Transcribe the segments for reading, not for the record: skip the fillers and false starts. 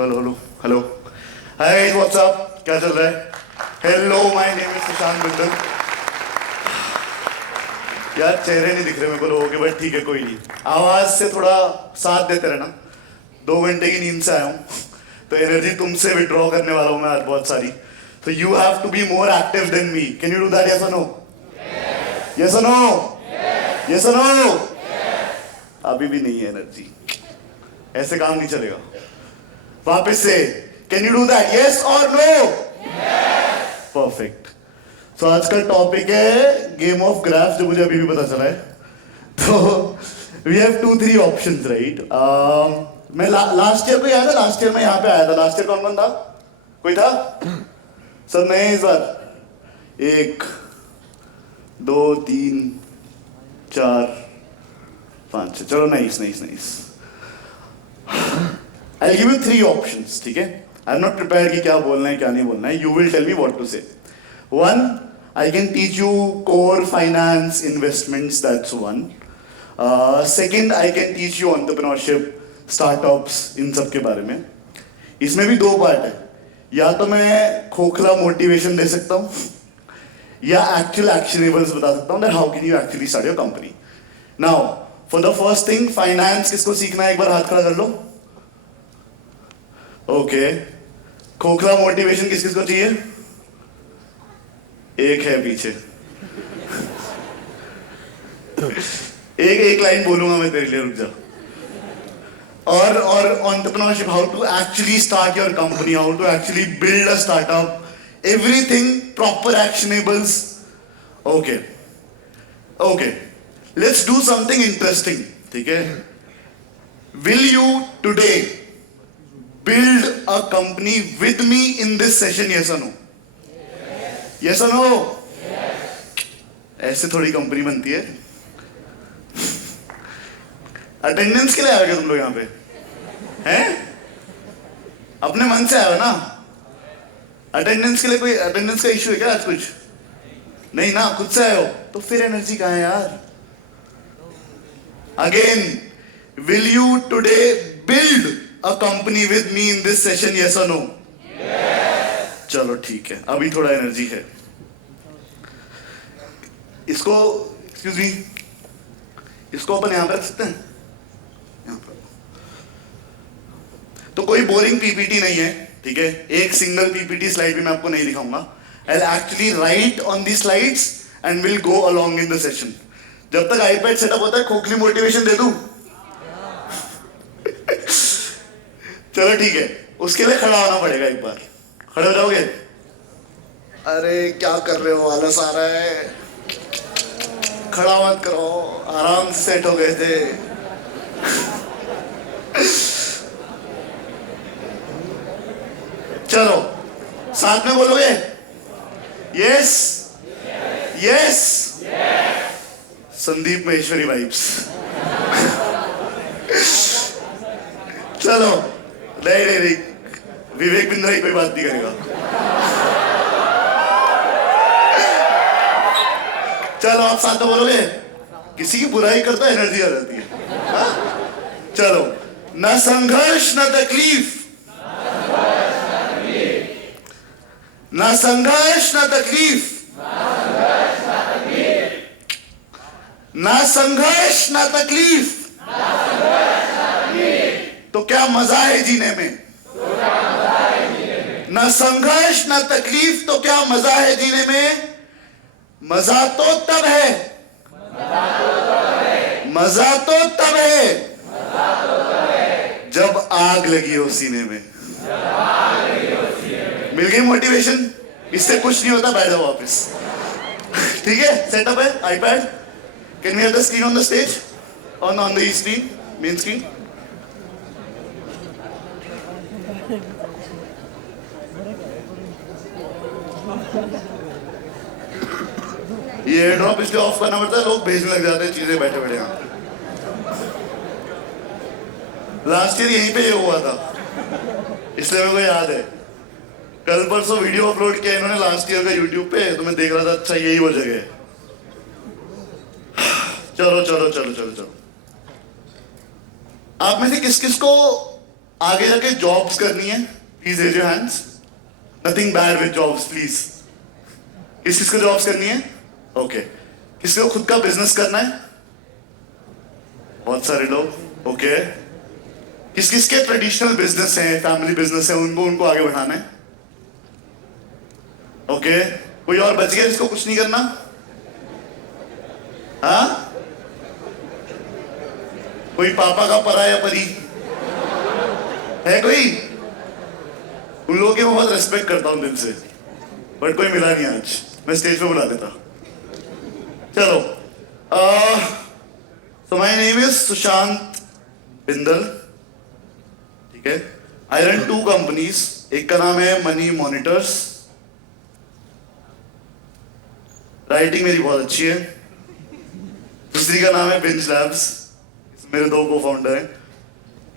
Hello hello hello hi guys what's up, क्या चल रहा है? Hello, my name is Sushant Bindal. यार चेहरे नहीं दिख रहे मेरे को लोगों के, बट ठीक है कोई नहीं। आवाज से थोड़ा साथ देते रहना। 2 घंटे की नींद से आया हूँ तो एनर्जी तुमसे विड्रॉ करने वाला हूँ मैं आज बहुत सारी। तो you have to be more active than me. Can you do that? Yes और नो? यस और नो? यस और नो? अभी भी नहीं है एनर्जी, ऐसे काम नहीं चलेगा। वापस से, can you do that? Yes और नो? परफेक्ट। तो आज का टॉपिक है गेम ऑफ ग्राफ, जो मुझे अभी भी पता चला है। तो वी हैव 2-3 ऑप्शंस, राइट? मैं लास्ट ईयर को याद है, लास्ट ईयर में यहाँ पे आया था। लास्ट ईयर कौन कौन था? कोई था? सब नए इस बार? 1 2 3 4 5 चलो, nice nice nice. I'll give you 3 options, ठीक है? I'm not prepared कि क्या बोलना है क्या नहीं बोलना है. You will tell me what to say. 1, I can teach you core finance investments. That's 1. Second, I can teach you entrepreneurship, startups, इन सब के बारे में. इसमें भी 2 पार्ट है. या तो मैं खोखला मोटिवेशन दे सकता हूँ, या actual actionables बता सकता हूँ that how can you actually start your company. Now, for the first thing, finance किसको सीखना है? एक बार हाथ खड़ा कर लो. ओके, खोखला मोटिवेशन किस किस को चाहिए? एक है पीछे। एक लाइन बोलूंगा मैं तेरे लिए, रुक जा। और entrepreneurship, how to actually start your company, how to actually build a startup, everything proper actionables. Okay okay, let's do something interesting, ठीक है? Will you today build a company with me in this session? Yes or no? Yes or no? ऐसे थोड़ी company बनती है। Attendance के लिए आए तुम लोग यहाँ पे? हैं? अपने मन से आए हो ना? अटेंडेंस के लिए कोई अटेंडेंस का इश्यू है क्या आज? कुछ नहीं ना, खुद से आए हो तो फिर एनर्जी कहाँ है यार? Again, will you today build a company with me in this session? Yes or no? Yes. चलो ठीक है, अभी थोड़ा एनर्जी है। इसको एक्सक्यूज मी, इसको अपन यहां पर रख सकते हैं? यहां पर तो कोई बोरिंग पीपीटी नहीं है, ठीक है? एक सिंगल पीपीटी स्लाइड भी मैं आपको नहीं दिखाऊंगा. I'll actually write on the slides and we'll go along in the session. जब तक आईपैड सेटअप होता है, खोखली मोटिवेशन दे दूं? चलो ठीक है, उसके लिए खड़ा होना पड़ेगा. एक बार खड़े हो जाओगे? अरे क्या कर रहे हो, आलस आ रहा है. खड़ा मत करो, आराम से सेट हो गए थे. चलो साथ में बोलोगे? Yes yes. Sandeep Maheshwari vibes. चलो, नहीं, विवेक बिंद्रा ही कोई बात नहीं करेगा. चलो आप साथ में बोलोगे? किसी की बुराई करता एनर्जी आ जाती है. चलो, न संघर्ष न तकलीफ, न संघर्ष न तकलीफ, न संघर्ष न तकलीफ, तो क्या मजा है जीने में? न संघर्ष न तकलीफ, तो क्या मजा है जीने में? मजा तो तब है, मजा तो तब है जब आग लगी हो सीने में. मिल गई मोटिवेशन? इससे कुछ नहीं होता, बैठ जाओ वापस. ठीक है, सेटअप है iPad. Can we have the screen on the stage, on the screen, main screen. ये एयर ड्रॉप इसलिए ऑफ करना पड़ता है, लोग भेजने लग जाते हैं चीजें बैठे बैठे. यहाँ लास्ट ईयर यहीं पे ये हुआ था, इसलिए मेरे को याद है. कल परसों वीडियो अपलोड किया इन्होंने लास्ट ईयर का यूट्यूब पे, तो मैं देख रहा था. अच्छा यही वो जगह है. चलो चलो चलो चलो चलो, आप में से किस किस को आगे जाके जॉब्स करनी है, please raise your hands. Nothing bad with jobs please. किस किसको जॉब्स करनी है? ओके। किसको खुद का बिजनेस करना है? बहुत सारे लोग। ओके। किस किसके ट्रेडिशनल बिजनेस हैं, फैमिली बिजनेस है, उनको आगे बढ़ाना है? ओके। कोई और बच गया जिसको कुछ नहीं करना? हाँ? कोई पापा का परा या परी है कोई? उन लोगों की मैं बहुत रेस्पेक्ट करता हूं दिल से, बट कोई मिला नहीं आज, मैं स्टेज पे बुला देता। चलो, so my name is Sushant Bindal, ठीक है। आई रन 2 कंपनीज, एक का नाम है मनी मॉनिटर्स, राइटिंग मेरी बहुत अच्छी है। दूसरी का नाम है बिंज लैब्स, मेरे 2 को फाउंडर हैं।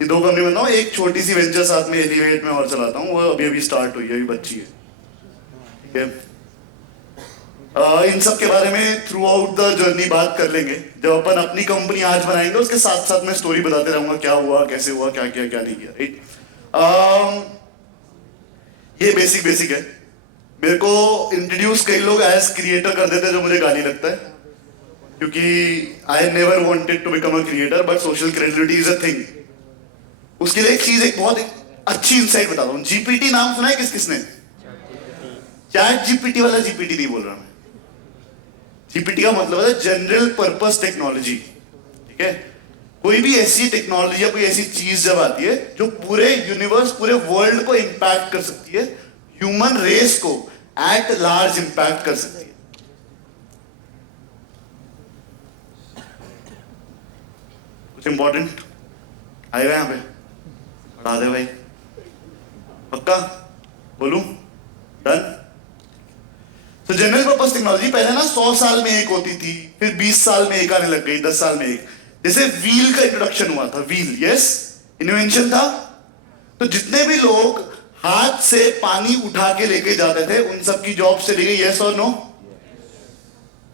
ये 2 कंपनी बनाता हूँ, एक छोटी सी वेंचर साथ में एलिवेट में और चलाता हूँ, वो अभी स्टार्ट हुई है, अभी बच्ची है, ठीक है। इन सब के बारे में थ्रू आउट द जर्नी बात कर लेंगे। जब अपन अपनी कंपनी आज बनाएंगे उसके साथ साथ मैं स्टोरी बताते रहूंगा, क्या हुआ, कैसे हुआ, क्या किया, क्या नहीं किया, राइट। ये बेसिक है। मेरे को इंट्रोड्यूस कई लोग एज क्रिएटर कर देते हैं, जो मुझे गाली लगता है, क्योंकि I never wanted to become a creator, but social credibility is a thing. उसके लिए एक बहुत अच्छी इंसाइट बताता हूँ। जीपीटी नाम सुना है किसने? चैट जीपीटी वाला जीपीटी नहीं बोल रहा मैं। जीपीटी का मतलब है जनरल पर्पस टेक्नोलॉजी, ठीक है। कोई भी ऐसी टेक्नोलॉजी या कोई ऐसी चीज जब आती है जो पूरे यूनिवर्स, पूरे वर्ल्ड को इंपैक्ट कर सकती है, ह्यूमन रेस को एट लार्ज इंपैक्ट कर सकती है। कुछ इंपॉर्टेंट आएगा यहां पे? पढ़ा दे भाई, पक्का बोलूं? डन। तो जनरल पर्पस टेक्नोलॉजी पहले ना 100 साल में एक होती थी, फिर 20 साल में एक आने लग गई, 10 साल में एक। जैसे व्हील का इंट्रोडक्शन हुआ था, व्हील, यस, इन्वेंशन था। तो जितने भी लोग हाथ से पानी उठा के लेके जाते थे, उन सब की जॉब चली गई, यस और नो?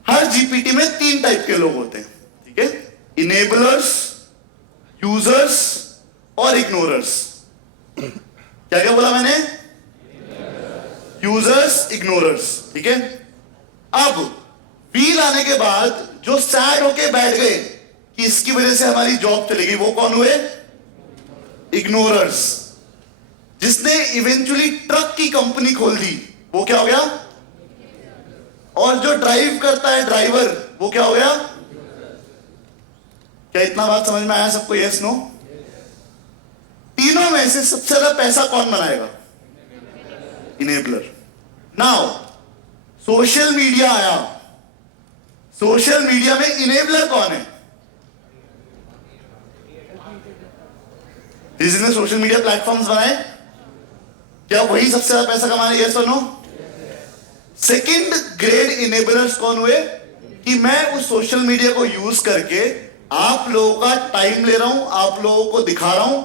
हर जीपीटी में 3 टाइप के लोग होते हैं, ठीक है। इनेबलर्स, यूजर्स और इग्नोरर्स। क्या क्या बोला मैंने? यूजर्स, इग्नोरर्स, ठीक है। अब व्हील आने के बाद जो सैड होके बैठ गए कि इसकी वजह से हमारी जॉब चली गई, वो कौन हुए? इग्नोरर्स। जिसने इवेंचुअली ट्रक की कंपनी खोल दी, वो क्या हो गया? और जो ड्राइव करता है ड्राइवर, वो क्या हो गया? क्या इतना बात समझ में आया सबको? Yes no? तीनों में से सबसे ज्यादा पैसा कौन बनाएगा? इनेबलर। नाउ सोशल मीडिया आया, सोशल मीडिया में इनेबलर कौन है? जिसने सोशल मीडिया प्लेटफॉर्म्स बनाए, क्या वही सबसे ज्यादा पैसा कमा रहे? यस और नो? सेकंड ग्रेड इनेबलर्स कौन हुए? कि मैं उस सोशल मीडिया को यूज करके आप लोगों का टाइम ले रहा हूं, आप लोगों को दिखा रहा हूं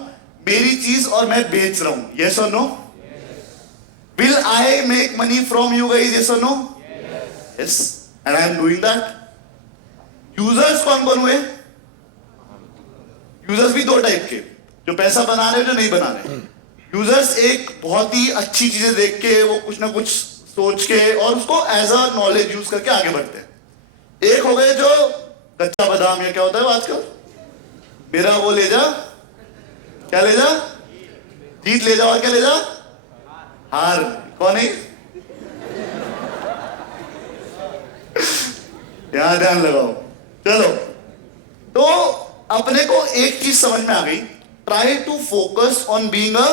मेरी चीज और मैं बेच रहा हूं, यस और no? Will I make money from you guys, yes और no? Yes, and I am doing that. Users कौन कौन हुए? यूजर्स भी 2 टाइप के, जो पैसा बना रहे, जो नहीं बना रहे। यूजर्स एक बहुत ही अच्छी चीजें देख के, वो कुछ ना कुछ सोच के और उसको एज अ नॉलेज यूज करके आगे बढ़ते हैं। एक हो गए जो कच्चा बादाम, या क्या होता है वो आजकल, मेरा वो ले जा, क्या ले जा? जीत ले जा, और क्या ले जा? हार। कौन है? यहां ध्यान लगाओ। चलो, तो अपने को एक चीज समझ में आ गई, try to focus on being a.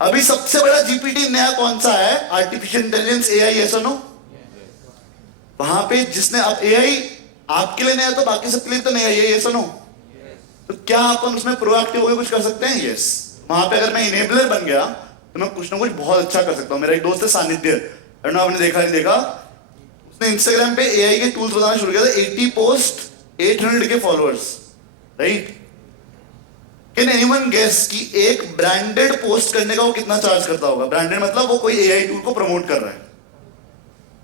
अभी सबसे बड़ा जीपीटी नया कौन सा है? आर्टिफिशियल इंटेलिजेंस, एआई, यस और नो? वहां पे जिसने, अब एआई आपके लिए नया तो बाकी सबके लिए तो नया है, यस और नो? तो क्या अपन उसमें प्रोएक्टिव होकर कुछ कर सकते हैं? यस। वहां पे अगर मैं इनेबलर बन गया तो मैं कुछ ना कुछ बहुत अच्छा कर सकता हूं। मेरा एक दोस्त है सानिध्य, आपने देखा नहीं देखा, उसने इंस्टाग्राम पे एआई के टूल्स बताना शुरू किया था। 80 पोस्ट, 800 के followers, right. Can anyone guess कि एक ब्रांडेड पोस्ट करने का वो कितना चार्ज करता होगा? ब्रांडेड मतलब वो कोई एआई टूल को प्रमोट कर रहा है।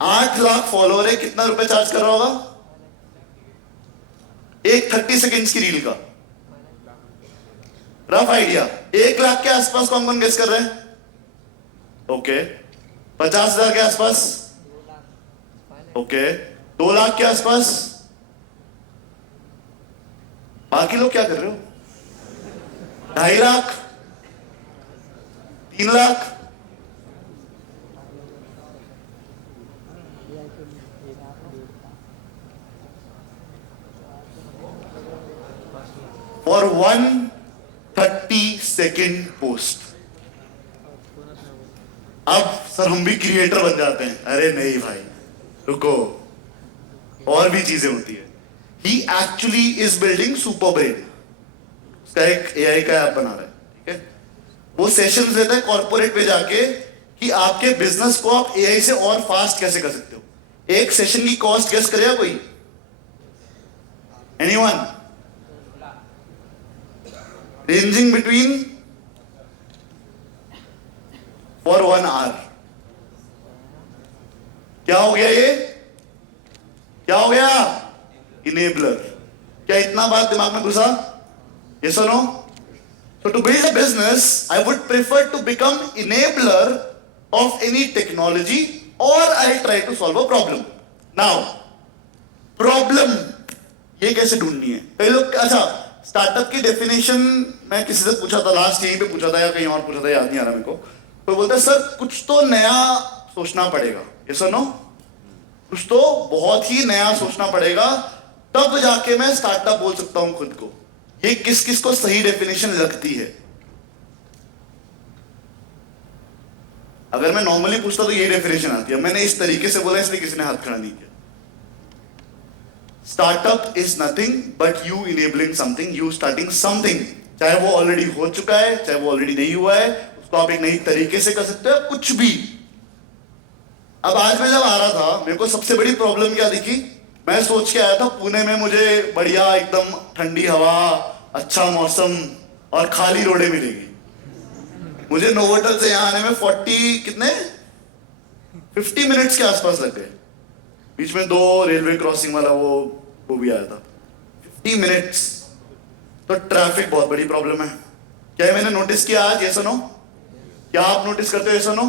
8 लाख फॉलोअर है, कितना रुपए चार्ज कर रहा होगा? एक 30 सेकेंड्स की रील का रफ आइडिया, 1 लाख के आसपास कौन कौन गेस कर रहे हैं? ओके, 50,000 के आसपास? ओके, 2 लाख के आसपास? बाकी लोग क्या कर रहे हो? 2.5 lakh? 3 lakh? For 130 second post. अब सर हम भी क्रिएटर बन जाते हैं। अरे नहीं भाई, रुको, और भी चीजें होती है। He actually is building super brain. उसका एक एआई का ऐप बना रहा है, ठीक है? वो सेशंस लेता है कॉर्पोरेट पे जाके कि आपके बिजनेस को आप एआई से और फास्ट कैसे कर सकते हो। एक सेशन की कॉस्ट गेस करेगा कोई? Anyone? Ranging between for 1 hour. क्या हो गया ये? क्या हो गया? इनेबलर। क्या इतना बात दिमाग में घुसा? Yes or no? So to build a business, I would prefer to become enabler of any technology, or I'll try to solve a problem. Now, problem ये कैसे ढूंढनी है? कई लोग, अच्छा, स्टार्टअप की डेफिनेशन मैं किसी से पूछा था, लास्ट यहीं पे पूछा था या कहीं और पूछा था, याद नहीं आ रहा मेरे को। कोई बोलता है सर कुछ तो नया सोचना पड़ेगा। Yes or no? कुछ तो बहुत ही नया सोचना पड़ेगा, तब जाके मैं स्टार्टअप बोल सकता हूं खुद को। ये किस किस को सही डेफिनेशन लगती है? अगर मैं नॉर्मली पूछता तो ये डेफिनेशन आती है। मैंने इस तरीके से बोला इसलिए किसी ने हाथ खड़ा नहीं किया। Startup is nothing but you enabling something, you starting something. चाहे वो ऑलरेडी हो चुका है, चाहे वो ऑलरेडी नहीं हुआ है, उसको आप एक नई तरीके से कर सकते हो, कुछ भी। अब आज मैं जब आ रहा था, मेरे को सबसे बड़ी प्रॉब्लम क्या दिखी? मैं सोच के आया था पुणे में मुझे बढ़िया एकदम ठंडी हवा, अच्छा मौसम और खाली रोडें मिलेगी। मुझे नोवोटल से यहां आने में 50 मिनट्स के आसपास लग गए। बीच में 2 रेलवे क्रॉसिंग वाला वो भी आया था। 50 मिनट्स। तो ट्रैफिक बहुत बड़ी प्रॉब्लम है। क्या मैंने नोटिस किया आज? ये सुनो, क्या आप नोटिस करते हो? ये सुनो,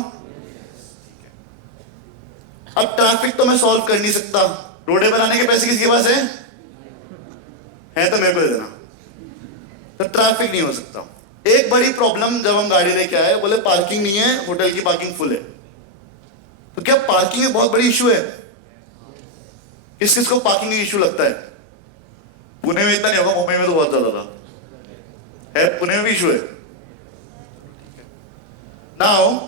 अब ट्रैफिक तो मैं सॉल्व कर नहीं सकता। रोडें बनाने के पैसे किसके पास है तो मेरे को दे देना। तो ट्रैफिक नहीं हो सकता। एक बड़ी प्रॉब्लम जब हम गाड़ी लेके आए, बोले पार्किंग नहीं है, होटल की पार्किंग फुल है। तो क्या पार्किंग एक बहुत बड़ी इशू है? किस किस को पार्किंग का इशू लगता है? पुणे में इतना नहीं होगा, मुंबई में तो बहुत ज्यादा था। है पुणे में भी इशू है। नाउ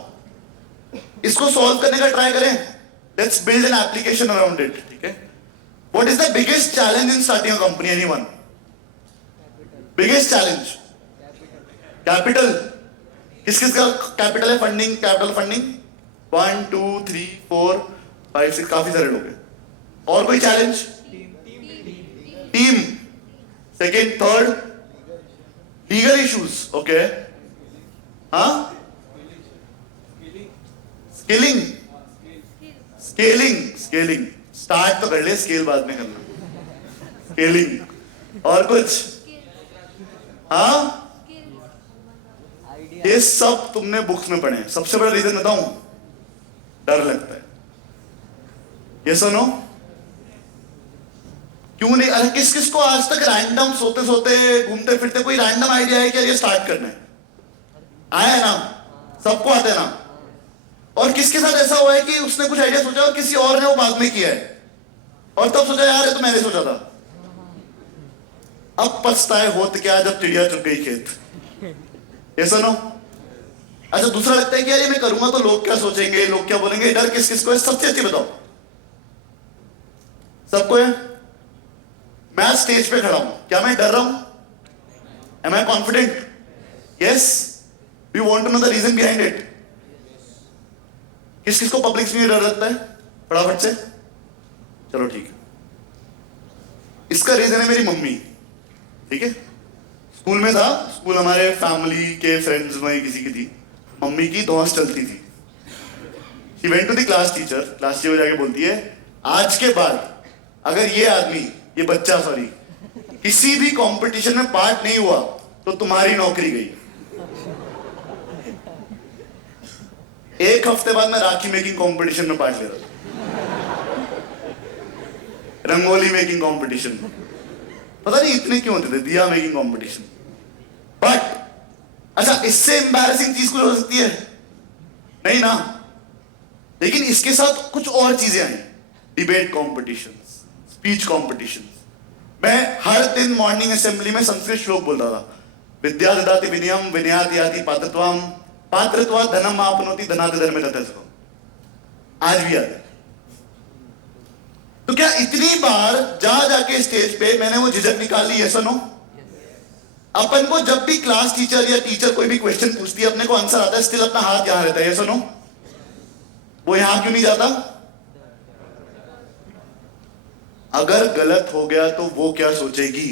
इसको सॉल्व करने का ट्राई करें। Let's build an application around it, ठीक है? What is the biggest challenge in starting a company? Anyone? Biggest challenge? Capital. किस किस का कैपिटल है? Funding, capital funding. 1 2 3 4 5 6, काफी सारे लोग हैं। और कोई challenge? Team. Second, third, legal issues. Okay, हाँ, स्केलिंग। स्केलिंग स्टार्ट तो कर ले, स्केल बाद में करना। स्केलिंग। और कुछ? हाँ, ये सब तुमने बुक्स में पढ़े हैं। सबसे बड़ा रीजन बताऊं? डर लगता है। ये सुनो, क्यों नहीं? अरे किस किस को आज तक रैंडम सोते सोते घूमते फिरते कोई रैंडम आइडिया है क्या ये स्टार्ट करना है? आया है ना? सबको आता है ना? और किसके साथ ऐसा हुआ है कि उसने कुछ आइडिया सोचा और किसी और ने वो बाद में किया है, और तब सोचा यार ये तो मैंने सोचा था। अब पछताए होत क्या जब चिड़िया चुग गई खेत। ये सुनो, अच्छा दूसरा लगता है कि यार ये मैं करूंगा तो लोग क्या सोचेंगे, लोग क्या बोलेंगे। डर किस किस को है? सबसे अच्छी बताओ। सबको है। मैं स्टेज पे खड़ा हूं, क्या मैं डर रहा हूं? Am I confident? Yes. We want to know the reason behind it. किस किस को पब्लिक में डर लगता है? फटाफट से। चलो ठीक है, इसका रीजन है मेरी मम्मी, ठीक है? स्कूल में था, स्कूल हमारे फैमिली के फ्रेंड्स में किसी की थी, मम्मी की धौंस चलती थी। She went to the class teacher, class teacher जाके बोलती है आज के बाद अगर ये आदमी, ये बच्चा सॉरी, किसी भी कंपटीशन में पार्ट नहीं हुआ तो तुम्हारी नौकरी गई। एक हफ्ते बाद मैं राखी मेकिंग कंपटीशन में पार्ट ले रहा था, रंगोली मेकिंग कंपटीशन में। पता नहीं इतने क्यों होते थे, दिया मेकिंग कंपटीशन। बट अच्छा, इससे एम्बैरेसिंग चीज कोई हो सकती है? नहीं ना। लेकिन इसके साथ कुछ और चीजें आई, डिबेट कॉम्पिटिशन, स्पीच कॉम्पिटिशन। मैं हर दिन मॉर्निंग असेंबली में संस्कृत श्लोक बोलता था, विद्या ददाति विनयम विनयात याति पात्रत्वम पात्रत्वात् धनम आपनोति धनात् धर्मे ततस्व। आज भी याद है। तो क्या इतनी बार जा जाके स्टेज पे मैंने वो झिझक निकाली? यस और नो? अपन को जब भी क्लास टीचर या टीचर कोई भी क्वेश्चन पूछती है, अपने को आंसर आता है, स्टिल अपना हाथ यहां रहता है। यस और नो? वो यहां क्यों नहीं जाता? अगर गलत हो गया तो वो क्या सोचेगी?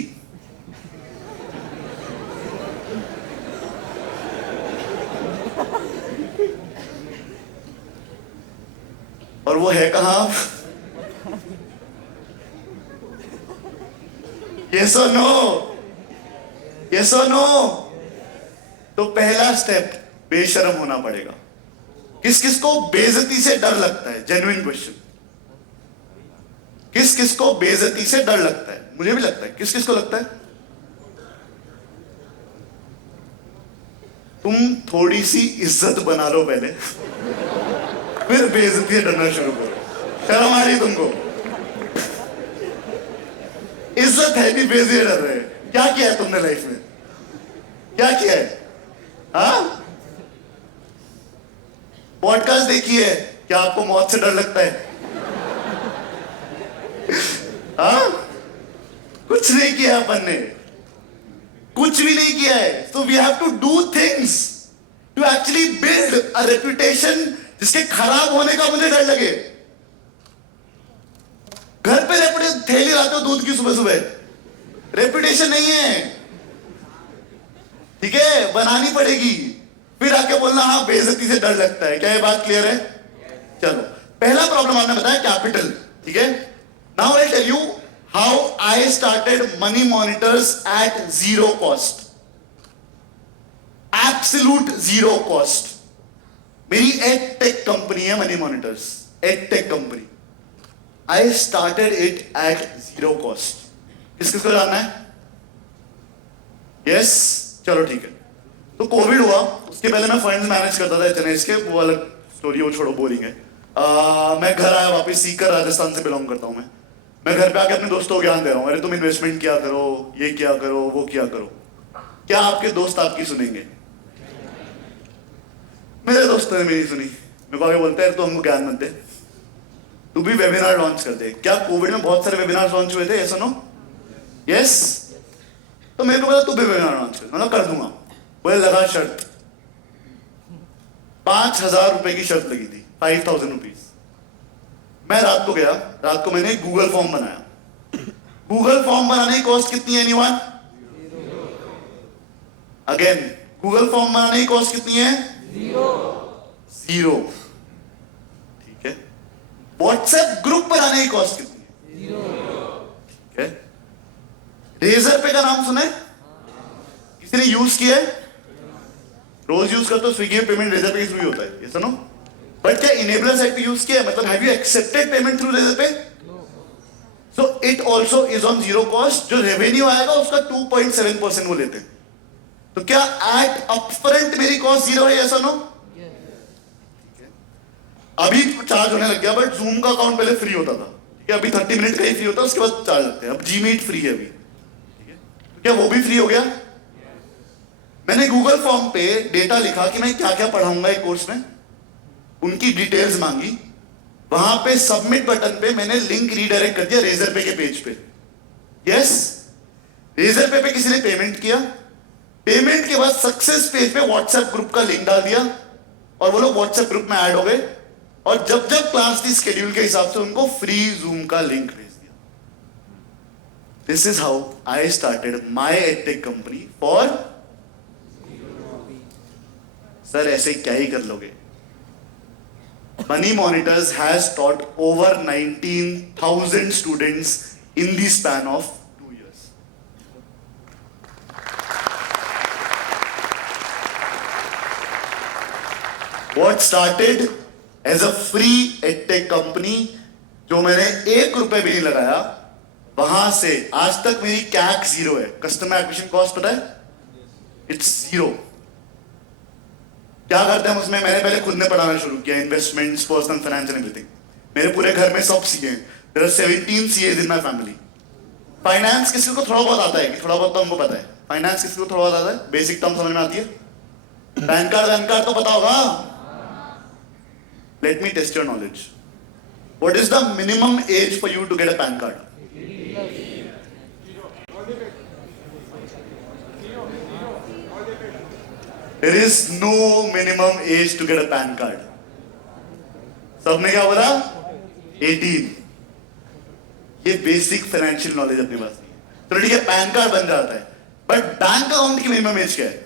और वो है कहां? यस और नो? यस और नो? तो पहला स्टेप, बेशर्म होना पड़ेगा। किस किस को बेइज्जती से डर लगता है? Genuine question. किस किस को बेइज्जती से डर लगता है? मुझे भी लगता है। किस किस को लगता है? तुम थोड़ी सी इज्जत बना लो पहले, फिर बेइज्जती से डरना शुरू करो। शर्म आ रही तुमको? इज्जत है नहीं, बेइज्जती से डर रहे हैं। क्या किया है तुमने लाइफ में? क्या किया है? हाँ, पॉडकास्ट देखी है? क्या आपको मौत से डर लगता है? हाँ, कुछ नहीं किया अपन ने, कुछ भी नहीं किया है। तो we have to do things to actually build a reputation जिसके खराब होने का मुझे डर लगे। घर पे रेपुटेशन थैली लाते हो दूध की सुबह सुबह, रेपुटेशन नहीं है, ठीक है, बनानी पड़ेगी। फिर आके बोलना हाँ बेइज्जती से डर लगता है। क्या ये बात क्लियर है? चलो, पहला प्रॉब्लम आपने बताया कैपिटल, ठीक है। Now I tell you how I started Money Monitors at zero cost, absolute zero cost. मेरी एड टेक कंपनी है Money Monitors, edtech company. I started it at zero cost. किस किसको जानना है? यस, चलो ठीक है। तो कोविड हुआ, उसके पहले मैं फंड्स मैनेज करता था एचएनएस के, वो अलग स्टोरी, वो छोड़ो, बोरिंग है। मैं घर आया वापस, सीकर राजस्थान से बिलोंग करता हूं मैं घर पे आके अपने दोस्तों को ज्ञान दे रहा हूं, अरे तुम इन्वेस्टमेंट किया करो, ये किया करो, वो किया करो। क्या आपके दोस्त आपकी सुनेंगे? मेरे दोस्तों ने मेरी सुनी। मेरे को आगे बोलते हैं तो हमको ज्ञान मत दे, तू भी वेबिनार लॉन्च कर दे। क्या कोविड में बहुत सारे वेबिनार लॉन्च हुए थे? ऐसा नो? यस। तो मेरे को बोला तू भी वेबिनार लॉन्च कर, मतलब कर दूंगा। बोले लगा शर्त, 5,000 रुपए की शर्त लगी थी, 5,000 रुपीज। मैं रात को गया, रात को मैंने गूगल फॉर्म बनाया। गूगल फॉर्म बनाने की कॉस्ट कितनी है एनीवन? अगेन, गूगल फॉर्म बनाने की कॉस्ट कितनी है? जीरो। ठीक है। व्हाट्सएप ग्रुप बनाने की कॉस्ट कितनी है? ठीक है। रेजर पे का नाम सुना है? किसी ने यूज किया है? रोज यूज करते हो, स्विगी में पेमेंट रेजर पे के थ्रू ही होता है, ये सुनो। बट क्या इनेबलर साइट पे यूज किया है? मतलब have you accepted payment through Razorpay? So it also is on zero cost. जो रेवेन्यू आएगा उसका 2.7% वो लेते हैं। तो क्या एट अपफ्रंट मेरी कॉस्ट जीरो है? ऐसा नो? अभी चार्ज होने लग गया, बट जूम का अकाउंट पहले फ्री होता था, ठीक है। अभी 30 मिनट का ही फ्री होता है, उसके बाद चार्ज लगते हैं। अब जीमीट फ्री है अभी, ठीक है। तो क्या वो भी फ्री हो गया? मैंने गूगल फॉर्म पे डेटा लिखा कि मैं क्या क्या पढ़ाऊंगा एक कोर्स में, उनकी डिटेल्स मांगी। वहां पे सबमिट बटन पे मैंने लिंक रीडायरेक्ट कर दिया रेजर पे के पेज पे। यस, रेजर पे किसी ने पेमेंट किया, पेमेंट के बाद सक्सेस पेज पे व्हाट्सएप ग्रुप का लिंक डाल दिया और वो लोग व्हाट्सएप ग्रुप में ऐड हो गए। और जब जब क्लास थी स्केड्यूल के हिसाब से उनको फ्री जूम का लिंक भेज दिया। This is how I started my edtech company for. Sir ऐसे क्या ही कर लोगे? Money monitors has taught over 19,000 students in the span of 2 years. What started as a free edtech company, जो मैंने 1 रुपए भी नहीं लगाया, वहां से आज तक मेरी कैक 0 है. कस्टमर एक्विजिशन कॉस्ट पता है? इट्स 0. क्या करते हैं उसमें? मैंने पहले खुद ने पढ़ाना शुरू किया, investments, personal finance and everything. मेरे पूरे घर में सब सीए हैं. There are 17 CAs in my family. Finance किसी को थोड़ा बहुत आता है कि थोड़ा बहुत तो हमको पता है. फाइनेंस किसी को थोड़ा बहुत आता है, बेसिक टर्म समझ में आती है. पैन कार्ड तो पता होगा. Let me test your knowledge. What is the minimum age for you to get a PAN card? There is no minimum age to get a PAN card. सबने क्या बोला? 18. ये बेसिक फाइनेंशियल नॉलेज अपने पास नहीं है. तो ठीक है, पैन कार्ड बन जाता है, बट बैंक अकाउंट की मिनिमम एज क्या है?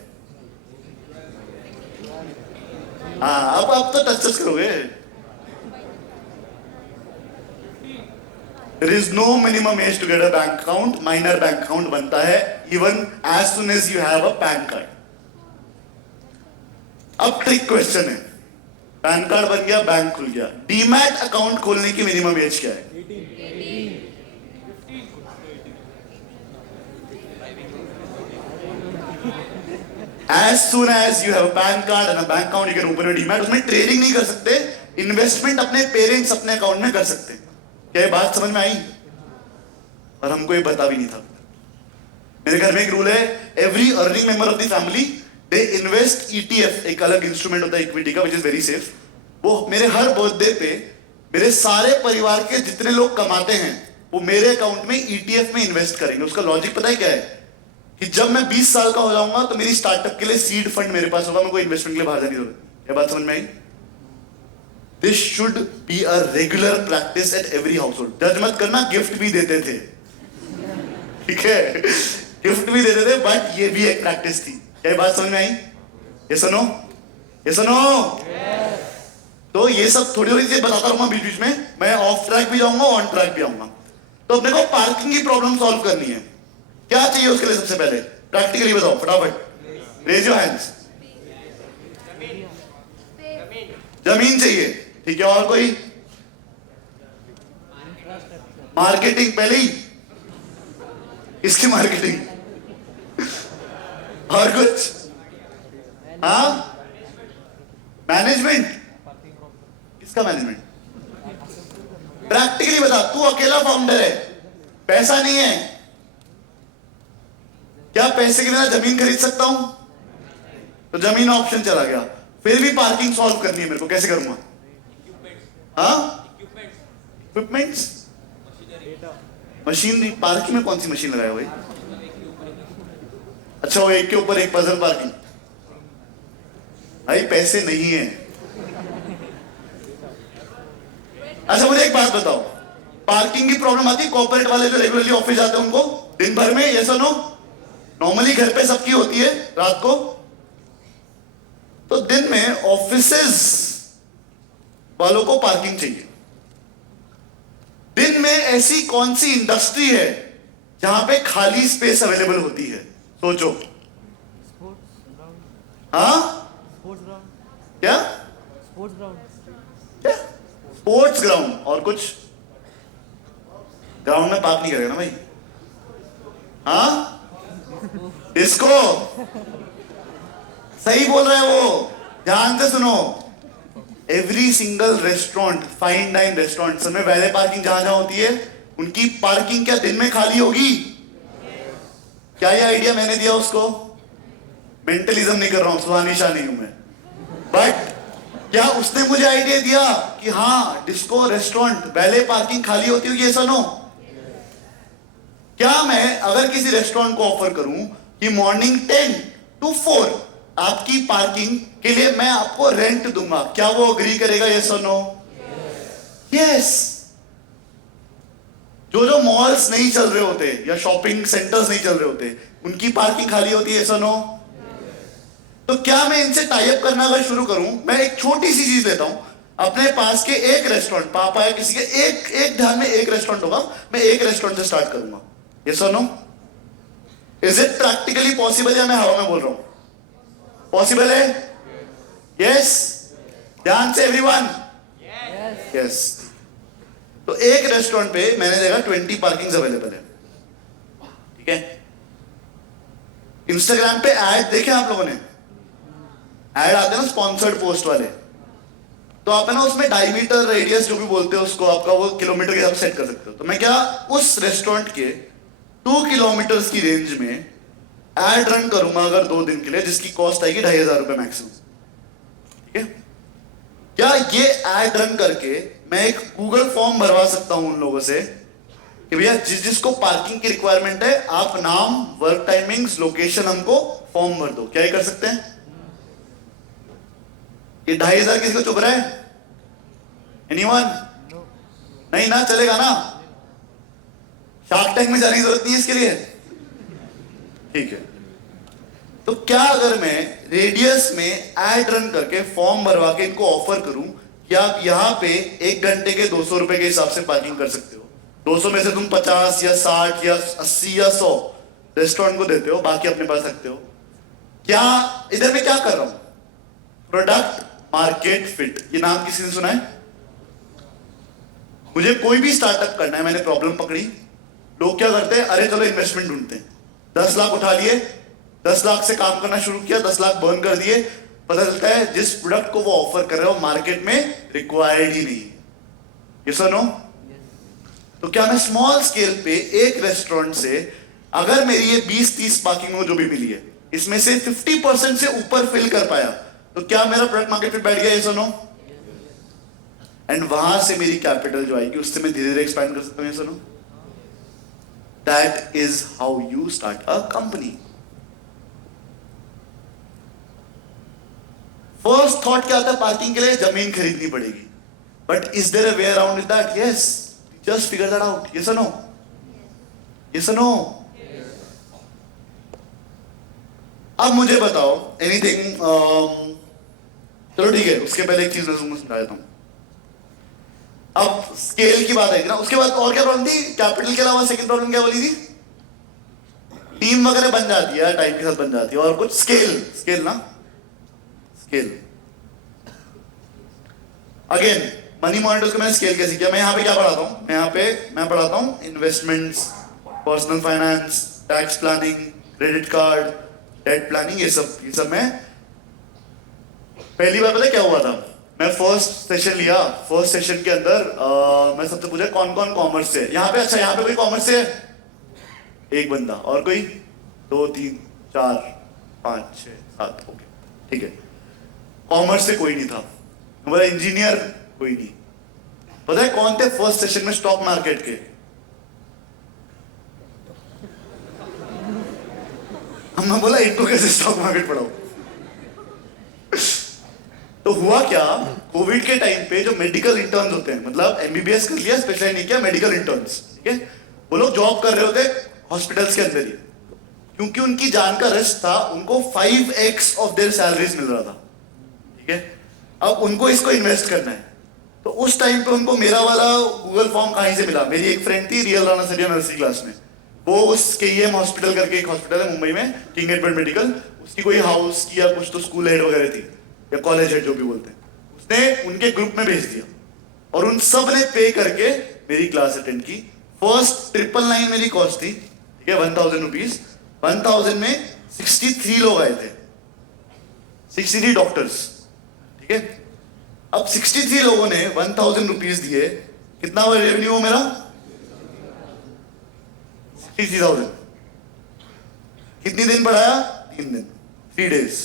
हाँ, अब तो टच करोगे. There is no minimum age to get a bank account. Minor bank account बनता है even as soon as you have a PAN card. अब ट्रिक क्वेश्चन है. पैन कार्ड बन गया, बैंक खुल गया, डीमैट अकाउंट खोलने की मिनिमम एज क्या है? 18. As soon as you have a PAN card and a bank account, you can open a demat. उसमें ट्रेडिंग नहीं कर सकते, इन्वेस्टमेंट अपने पेरेंट्स अपने अकाउंट में कर सकते. क्या ये बात समझ में आई? और हमको ये पता भी नहीं था. मेरे घर में एक रूल है, every earning member of the family they invest ETF, एक अलग इंस्ट्रूमेंट होता है इक्विटी का, विच इज वेरी सेफ. वो मेरे हर बर्थडे पे मेरे सारे परिवार के जितने लोग कमाते हैं वो मेरे अकाउंट में ETF में इन्वेस्ट करेंगे. उसका लॉजिक पता है क्या है? कि जब मैं 20 साल का हो जाऊंगा तो मेरी स्टार्टअप के लिए सीड फंड मेरे पास होगा, मैं कोई इन्वेस्टमेंट के लिए बाहर जाने की जरूरत. ये बात समझ में आई? This should be a regular practice at every household. जज मत करना, गिफ्ट भी देते थे, ठीक है, गिफ्ट भी देते थे, बट ये भी एक प्रैक्टिस थी. क्या बात समझ में आई? ये सुनो, ये सुनो. तो ये सब थोड़ी थोड़ी चीजें बताता रहूंगा बीच बीच में. मैं ऑफ ट्रैक भी जाऊंगा, ऑन ट्रैक भी आऊंगा. तो अपने को पार्किंग की प्रॉब्लम सॉल्व करनी है. क्या चाहिए उसके लिए? सबसे पहले प्रैक्टिकली बताओ फटाफट. Raise your hands. जमीन चाहिए, ठीक है. और कोई? मार्केटिंग पहले ही. इसकी मार्केटिंग. और कुछ? हाँ, मैनेजमेंट. किसका मैनेजमेंट? प्रैक्टिकली बता. तू अकेला फाउंडर है, पैसा नहीं है. क्या पैसे के बिना जमीन खरीद सकता हूं? तो जमीन ऑप्शन चला गया. फिर भी पार्किंग सॉल्व करनी है मेरे को. कैसे करूंगा? हाँ, इक्विपमेंट्स, मशीनरी. पार्किंग में कौन सी मशीन लगाया भाई? अच्छा, वो एक के ऊपर एक पजल पार्किंग. भाई पैसे नहीं है. अच्छा मुझे एक बात बताओ, पार्किंग की प्रॉब्लम आती है कॉर्पोरेट वाले जो रेगुलरली ऑफिस जाते हैं उनको दिन भर में? यस और नो? नॉर्मली घर पे सबकी होती है रात को. तो दिन में ऑफिसेस वालों को पार्किंग चाहिए. दिन में ऐसी कौन सी इंडस्ट्री है जहां पे खाली स्पेस अवेलेबल होती है? सोचो. हाँ, क्या? क्या? Sports ground. और कुछ? ग्राउंड में पार्क नहीं करेगा ना भाई. हाँ, डिस्को. सही बोल रहे हैं वो. ध्यान से सुनो. Every single restaurant, fine dine restaurant, सब में वैले पार्किंग जहां जहां होती है, उनकी पार्किंग क्या दिन में खाली होगी? क्या ये आइडिया मैंने दिया उसको? मेंटलिज्म नहीं कर रहा हूं, सुहानी शाह नहीं हूं मैं. बट क्या उसने मुझे आइडिया दिया कि हाँ डिस्को रेस्टोरेंट वैले पार्किंग खाली होती होगी? ऐसा नो? क्या मैं अगर किसी रेस्टोरेंट को ऑफर करूं कि मॉर्निंग 10 to 4 आपकी पार्किंग के लिए मैं आपको रेंट दूंगा, क्या वो अग्री करेगा? यस और नो? यस. जो मॉल्स नहीं चल रहे होते या शॉपिंग सेंटर्स नहीं चल रहे होते, उनकी पार्किंग खाली होती है. यस और नो? तो क्या मैं इनसे टाई अप करना अगर शुरू करूं, मैं एक छोटी सी चीज लेता हूं, अपने पास के एक रेस्टोरेंट, पापा या किसी के एक ध्यान में एक रेस्टोरेंट होगा, मैं एक रेस्टोरेंट से स्टार्ट करूंगा. यस और no? Is it practically possible या मैं हवा में बोल रहा हूं? पॉसिबल है? यस. ध्यान से एवरीवन, यस। तो एक रेस्टोरेंट पे मैंने देखा 20 पार्किंग्स अवेलेबल है, ठीक है। इंस्टाग्राम पे ऐड देखे आप लोगों ने? ऐड आते हैं ना स्पॉन्सर्ड पोस्ट वाले, तो आप है ना उसमें डायमीटर रेडियस जो भी बोलते हो उसको, आपका वो किलोमीटर के हिसाब से सेट कर सकते हो। तो मैं क्या उस रेस्टोरेंट के 2 किलोमीटर की रेंज में ऐड रन करूंगा अगर 2 दिन के लिए, जिसकी कॉस्ट आएगी 2500 रुपए मैक्सिमम, ठीक है। क्या ये ऐड रन करके मैं एक गूगल फॉर्म भरवा सकता हूं उन लोगों से कि भैया जिसको पार्किंग की रिक्वायरमेंट है, आप नाम, वर्क टाइमिंग्स, लोकेशन हमको फॉर्म भर दो। क्या ये कर सकते हैं? ये 2500 किसी को चुभ रहा है? एनीवन? नहीं ना, चलेगा ना? शार्क टैंक में जाने की जरूरत नहीं है इसके लिए, ठीक है। तो क्या अगर मैं रेडियस में ऐड रन करके फॉर्म भरवा के इनको ऑफर करूं कि आप यहां पे 1 घंटे के 200 रुपए के हिसाब से पार्किंग कर सकते हो, 200 में से तुम 50 या 60 या 80 या 100 रेस्टोरेंट को देते हो, बाकी अपने पास रखते हो। क्या इधर मैं क्या कर रहा हूं? प्रोडक्ट मार्केट फिट, ये नाम किसी ने सुना है? मुझे कोई भी स्टार्टअप करना है, मैंने प्रॉब्लम पकड़ी, लोग क्या करते हैं, अरे चलो इन्वेस्टमेंट ढूंढते हैं, 10 लाख उठा लिए, 10 लाख से काम करना शुरू किया, 10 लाख बर्न कर दिए, पता चलता है जिस प्रोडक्ट को वो ऑफर कर रहे हो मार्केट में रिक्वायर्ड ही नहीं। ये सुनो, तो क्या मैं स्मॉल स्केल पे एक रेस्टोरेंट से अगर मेरी ये 20-30 पार्किंग जो भी मिली है, इसमें से 50% से ऊपर फिल कर पाया, तो क्या मेरा प्रोडक्ट मार्केट पे बैठ गया? ये सुनो। एंड वहां से मेरी कैपिटल जो आएगी उससे मैं धीरे धीरे एक्सपैंड कर सकता हूं। ये सुनो, that is how you start a company. First thought क्या आता है पार्किंग के लिए? जमीन खरीदनी पड़ेगी, but is there a way around that? Yes, just figure that out. Yes और नो? यस और नो? अब मुझे बताओ एनीथिंग, चलो ठीक है, उसके पहले एक चीज मैं तुमको समझा देता हूं। अब स्केल की बात है ना, उसके बाद और क्या प्रॉब्लम थी? कैपिटल के अलावा सेकंड प्रॉब्लम क्या बोली थी? टीम वगैरह बन जाती है, टाइम के साथ बन जाती है, और कुछ स्केल, स्केल ना, स्केल। अगेन मनी मॉनिटर्स को मैंने स्केल कैसे किया? मैं यहाँ पे क्या पढ़ाता हूँ? मैं पढ़ाता हूँ investments, personal finance, tax planning, credit card, debt planning, ये सब मैं पहली बार पता क्या हुआ था, मैं फर्स्ट सेशन लिया, फर्स्ट सेशन के अंदर मैं सबसे पूछा कौन कौन कॉमर्स से यहाँ पे? अच्छा, यहाँ पे कोई कॉमर्स से है? एक बंदा, और कोई? 2 3 4 5 6 7, ओके ठीक है। कॉमर्स से कोई नहीं था, हमारा इंजीनियर कोई नहीं। पता है कौन थे फर्स्ट सेशन में स्टॉक मार्केट के? हमने बोला इनको कैसे स्टॉक मार्केट पढ़ाओ। तो हुआ क्या, कोविड के टाइम पे जो मेडिकल इंटर्न्स होते हैं, मतलब एमबीबीएस कर लिया, स्पेशलाइज नहीं किया, मेडिकल इंटर्न्स, ठीक है, वो लोग जॉब कर रहे होते हॉस्पिटल्स के अंदर ही, क्योंकि उनकी जान का रिस्क था, उनको 5x ऑफ देयर सैलरीज मिल रहा था, ठीक है। अब उनको इसको इन्वेस्ट करना है, तो उस टाइम पे उनको मेरा वाला गूगल फॉर्म कहीं से मिला? मेरी एक फ्रेंड थी रियल राणा सरिया नर्सिंग क्लास में, वो उस KEM हॉस्पिटल करके एक हॉस्पिटल है मुंबई में, किंग एडवर्ड मेडिकल, उसकी कोई हाउस की या कुछ तो स्कूल हेड वगैरह थी या कॉलेज हेड जो भी बोलते हैं, उसने उनके ग्रुप में भेज दिया और उन सब ने पे करके मेरी क्लास अटेंड की। फर्स्ट 999 मेरी कॉस्ट थी, ठीक है, 1000 रुपीज। 1000 में 63 लोग आए थे, 63 डॉक्टर्स, ठीक है। अब 63 लोगों ने 1000 रुपीज दिए, कितना हुआ रेवेन्यू हो मेरा? 63,000। कितनी दिन पढ़ाया? 3 दिन, 3 days,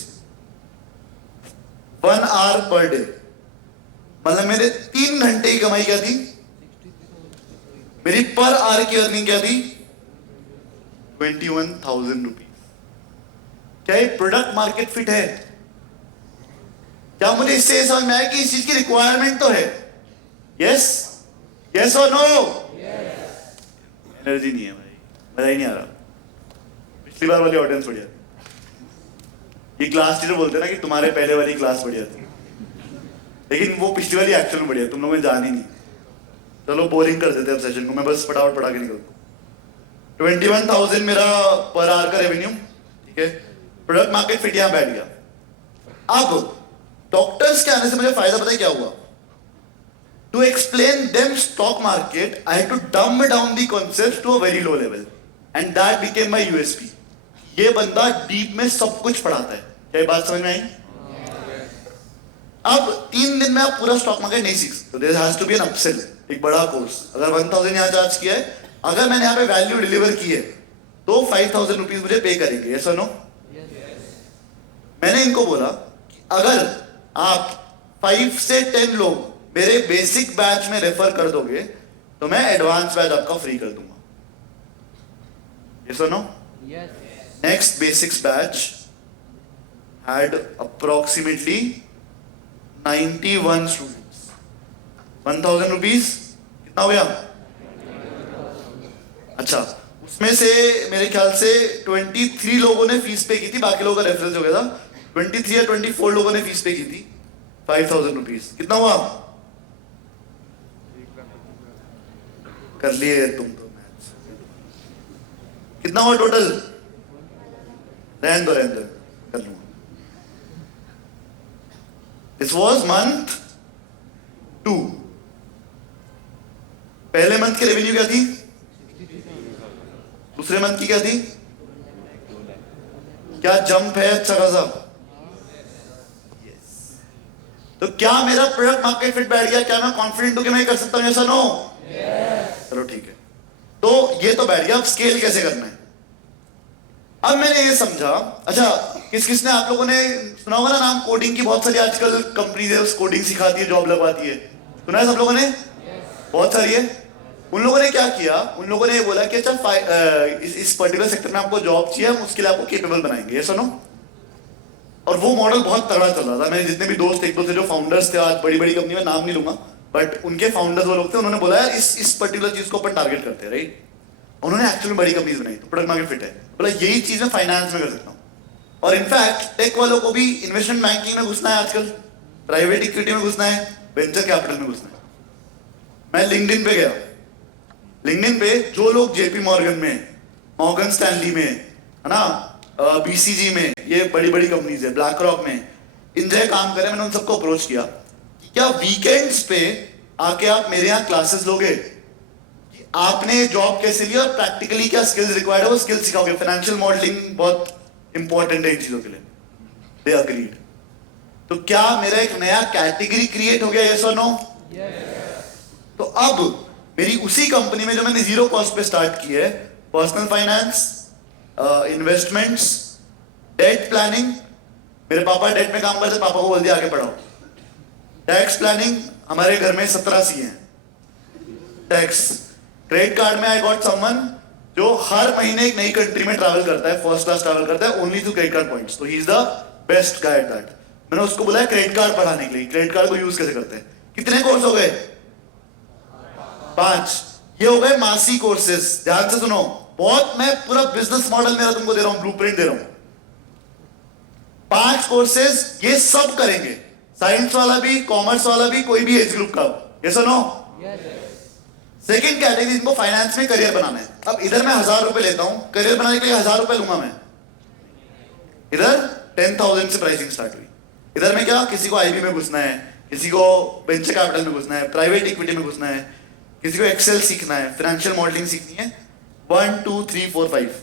1 hour पर डे, मतलब मेरे 3 घंटे की कमाई क्या थी? मेरी पर आवर की अर्निंग क्या थी? 21,000 रुपीज। क्या ये प्रोडक्ट मार्केट फिट है? क्या मुझे इससे समझ में आया कि इस चीज की रिक्वायरमेंट तो है? यस, यस और नो? एनर्जी नहीं है भाई, मजा ही नहीं आ रहा। पिछली बार वाली ऑडियंस बढ़िया, ये क्लास टीचर बोलते ना कि तुम्हारे पहले वाली क्लास बढ़िया थी, लेकिन वो पिछली वाली एक्चुअल में बढ़िया, तुम लोगों ने जान ही नहीं। चलो बोरिंग कर देते हैं अब सेशन को, मैं बस फटाफट पढ़ा के निकलता हूँ। 21,000 मेरा पर आवर का रेवेन्यू, ठीक है। प्रोडक्ट मार्केट फिट यहाँ बैठ गया। अब डॉक्टर्स के आने से मुझे फायदा पता है क्या हुआ? To explain them stock market I had to dumb down the concept to a very low level and that became my USP. ये बंदा डीप में सब कुछ पढ़ाता है. क्या ये बात समझ में आई? अब 3 दिन में आप पूरा स्टॉक मार्केट नहीं सीख सकते. There has to be an upsell, एक बड़ा कोर्स. अगर 1000 यहाँ चार्ज किया है, अगर मैंने यहाँ पे वैल्यू डिलीवर की है तो 5000 रुपीज मुझे पे करेंगे. यस और नो? मैंने इनको बोला अगर आप 5 से 10 लोग मेरे बेसिक बैच में रेफर कर दोगे तो मैं एडवांस बैच आपका फ्री कर दूंगा. यस और no? Next basics batch had approximately 91 students. 1000 rupees कितना हो गया? अच्छा, उसमें से मेरे ख्याल से 23 लोगों ने फीस पे की थी, बाकी लोगों का रेफरेंस हो गया था. 23 या 24 लोगों ने फीस पे की थी. 5000 रुपीज कितना हुआ? कर लिए तुम तो मैथ्स. कितना हुआ टोटल? रहने दो कर लूंगा. This was month 2. पहले मंथ की रेवेन्यू क्या थी? दूसरे मंथ की क्या थी? क्या जंप है अच्छा खासा? तो क्या मेरा प्रोडक्ट मार्केट फिट बैठ गया? क्या मैं कॉन्फिडेंट हूं कि मैं कर सकता हूं? ऐसा नो? चलो ठीक है. तो ये तो बैठ गया. अब स्केल कैसे करना है? अब मैंने ये समझा. अच्छा, किसने आप लोगों ने सुना होगा ना नाम कोडिंग की? बहुत सारी आजकल कंपनीज है, उस कोडिंग सिखाती है, जॉब लगवाती है. सुना है सब लोगों ने? बहुत सारी है. उन लोगों ने क्या किया? उन लोगों ने बोला कि अच्छा इस पर्टिकुलर सेक्टर में आपको जॉब चाहिए, हम उसके लिए आपको केपेबल बनाएंगे. ये सुनो. और वो मॉडल बहुत तगड़ा चल रहा था. मेरे जितने भी दोस्त, एक दो थे जो फाउंडर्स थे, आज बड़ी बड़ी कंपनी में, नाम नहीं लूंगा, बट उनके फाउंडर्स वो लोग थे. उन्होंने बोला यार इस पर्टिकुलर चीज को अपन टारगेट करते हैं. राइट? उन्होंने एक्चुअली में बड़ी कंपनीज बनाई, तो प्रोडक्ट मार्केट फिट है. बोला यही चीज मैं फाइनेंस में कर सकता हूँ. और इनफैक्ट टेक वालों को भी इन्वेस्टमेंट बैंकिंग में घुसना है आजकल, प्राइवेट इक्विटी में घुसना है, वेंचर कैपिटल में घुसना है. मैं लिंक्डइन पे गया. लिंक्डइन पे जो लोग जेपी मॉर्गन में, मॉर्गन स्टैनली में, है ना, बीसीजी में, ये बड़ी बड़ी कंपनीज है, ब्लैक रॉक में, इन जगह काम करें, मैंने उन सबको अप्रोच किया क्या वीकेंड्स पे आके आप मेरे यहाँ क्लासेस लोगे? आपने जॉब कैसे लिया और प्रैक्टिकली क्या स्किल्स रिक्वायर्ड है वो स्किल्स सिखाओगे. फाइनेंशियल मॉडलिंग बहुत इंपॉर्टेंट है इन चीजों के लिए. They agreed. तो क्या मेरा एक नया कैटेगरी क्रिएट हो गया? यस और नो? तो अब मेरी उसी कंपनी में जो मैंने जीरो कॉस्ट पे स्टार्ट की है, personal finance, investments, debt planning. मेरे पापा डेट में काम करते, पापा को बोल दिया आगे पढ़ाओ. टैक्स प्लानिंग, हमारे घर में 17 सी हैं. टैक्स, क्रेडिट कार्ड में आई गॉट समवन जो हर महीने एक नई कंट्री में ट्रैवल करता है, फर्स्ट क्लास ट्रैवल करता है, only through credit card points. तो he is the best guy at that. मैंने उसको बोला क्रेडिट कार्ड पढ़ाने के लिए. क्रेडिट कार्ड को यूज कैसे करते हैं? कितने कोर्स हो गए? 5. ये हो गए मासी कोर्सेज. ध्यान से सुनो, बहुत मैं पूरा बिजनेस मॉडल मेरा तुमको दे रहा हूं, ब्लूप्रिंट दे रहा हूं. 5 कोर्सेज, ये सब करेंगे. साइंस वाला भी, कॉमर्स वाला भी, कोई भी एज ग्रुप का. यस और नो? सेकेंड कैटेगरी, जिनको फाइनेंस में करियर बनाना है. अब इधर मैं 1000 रुपए लेता हूं, करियर बनाने के लिए 1000 रुपए लूंगा मैं. इधर 10,000 से प्राइसिंग स्टार्ट हुई. इधर में क्या, किसी को आईबी में घुसना है, किसी को वेंचर कैपिटल में घुसना है, प्राइवेट इक्विटी में घुसना है, किसी को एक्सेल सीखना है, फाइनेंशियल मॉडलिंग सीखनी है. 1 2 3 4 5.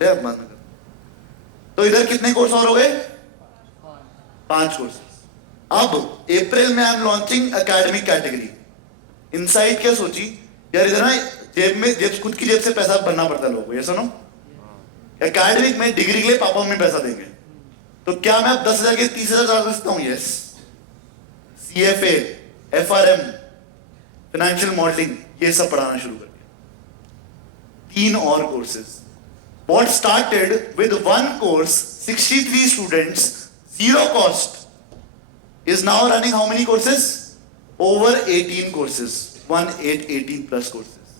ले अब मान. तो इधर कितने कोर्स और हो गए? 5 कोर्स. अब अप्रैल में I am launching academic category. Insight क्या सोची यार, इधर ना जेब में, जेब खुद की जेब से पैसा भरना पड़ता है लोगों को. ये सुनो, एकेडमिक में डिग्री के लिए पापा मम्मी पैसा देंगे. तो क्या मैं अब 10,000 के 30,000 चार्ज सकता हूँ? Yes. CFA, FRM, financial modelling, ये सब पढ़ाना शुरू कर दिया. 3 और courses. What started with 1 course, 63 students, 0 cost, is now running how many courses? Over 18 courses. 18 plus courses.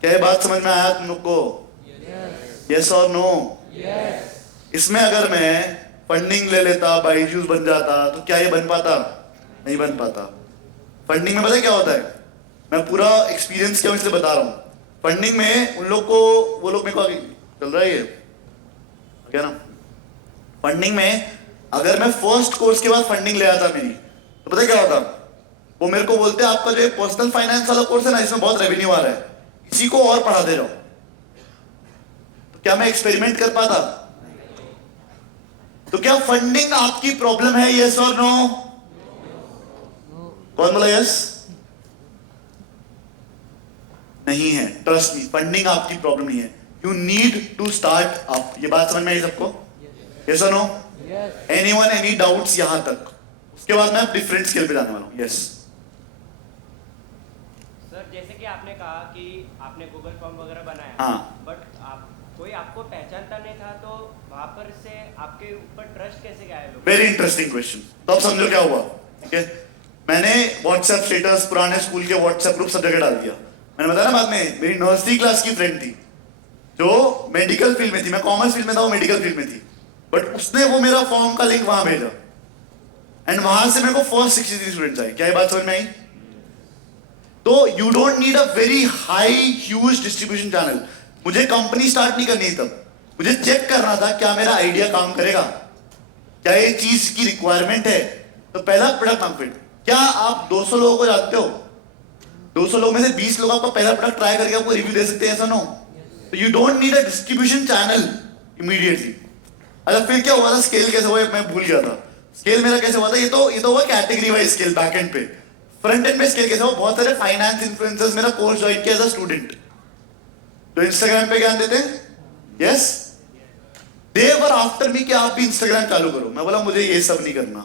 क्या ये बात समझ में आया तुम लोग को? Yes or no? Yes. इसमें अगर मैं फंडिंग ले लेता, बायजूस बन जाता, तो क्या ये बन पाता? नहीं बन पाता. फंडिंग में पता है क्या होता है? मैं पूरा एक्सपीरियंस किया हूं इसलिए बता रहा हूँ। फंडिंग में उन लोग को, वो लोग मेरे को आगे चल रहा है ये क्या ना, फंडिंग में अगर मैं फर्स्ट कोर्स के बाद फंडिंग ले आता मेरी, तो पता है क्या होता, वो मेरे को बोलते आपका जो पर्सनल फाइनेंस वाला कोर्स है ना, इसमें बहुत रेवेन्यू आ रहा है, इसी को और पढ़ाते जाओ। तो क्या मैं एक्सपेरिमेंट कर पाता? तो क्या फंडिंग आपकी प्रॉब्लम है, यस और नो? कौन बोला यस? नहीं है, ट्रस्ट मी, फंडिंग आपकी प्रॉब्लम नहीं है। You need to start up. ये बात समझ में आई सबको? यस और नो? एनीवन, एनी डाउट्स यहां तक? उसके बाद मैं डिफरेंट स्केल पे जाने वाला हूं। यस सर, जैसे कि आपने कहा कि आपने गूगल फॉर्म वगैरह बनाया, हाँ, बट कोई आपको पहचानता नहीं था, तो वहां पर से आपके ऊपर ट्रस्ट कैसे गया है लोग? Very interesting question. तो अब समझो क्या हुआ। ठीक है, मैंने व्हाट्सएप स्टेटस, पुराने स्कूल के व्हाट्सएप ग्रुप सब जगह डाल दिया। मैंने बताया ना बाद में, मेरी नर्सरी क्लास की फ्रेंड थी जो मेडिकल फील्ड में थी, मैं कॉमर्स फील्ड में था, वो मेडिकल फील्ड में थी, बट उसने वो मेरा फॉर्म का लिंक वहां भेजा, एंड वहां से मेरे को फर्स्ट 63 स्टूडेंट्स आए। क्या ये बात समझ में आई? तो you don't need a very high huge distribution channel. मुझे कंपनी स्टार्ट नहीं करनी तब, मुझे चेक करना था क्या मेरा आइडिया काम करेगा, क्या ये चीज की रिक्वायरमेंट है। तो पहला प्रोडक्ट मार्केट फिट। क्या आप 200 लोगों को जानते हो? 200 लोगों में से 20 लोग आपका पहला प्रोडक्ट ट्राई करके आपको रिव्यू दे सकते हैं, ऐसा नो? तो you don't need a distribution channel immediately. अच्छा, फिर क्या हुआ था, स्केल कैसे हुआ मैं भूल गया था। स्केल मेरा कैसे हुआ था, ये तो हुआ category wise scale back and पे। फ्रंट एंड पे स्केल कैसे हुआ, बहुत सारे फाइनेंस इन्फ्लुएंसर्स मेरा कोर्स ज्वाइन किया एज अ स्टूडेंट, तो इंस्टाग्राम पे ज्ञान देते हैं। यस, दे वर आफ्टर मी कि आप भी इंस्टाग्राम चालू करो। मैं बोला मुझे ये सब नहीं करना।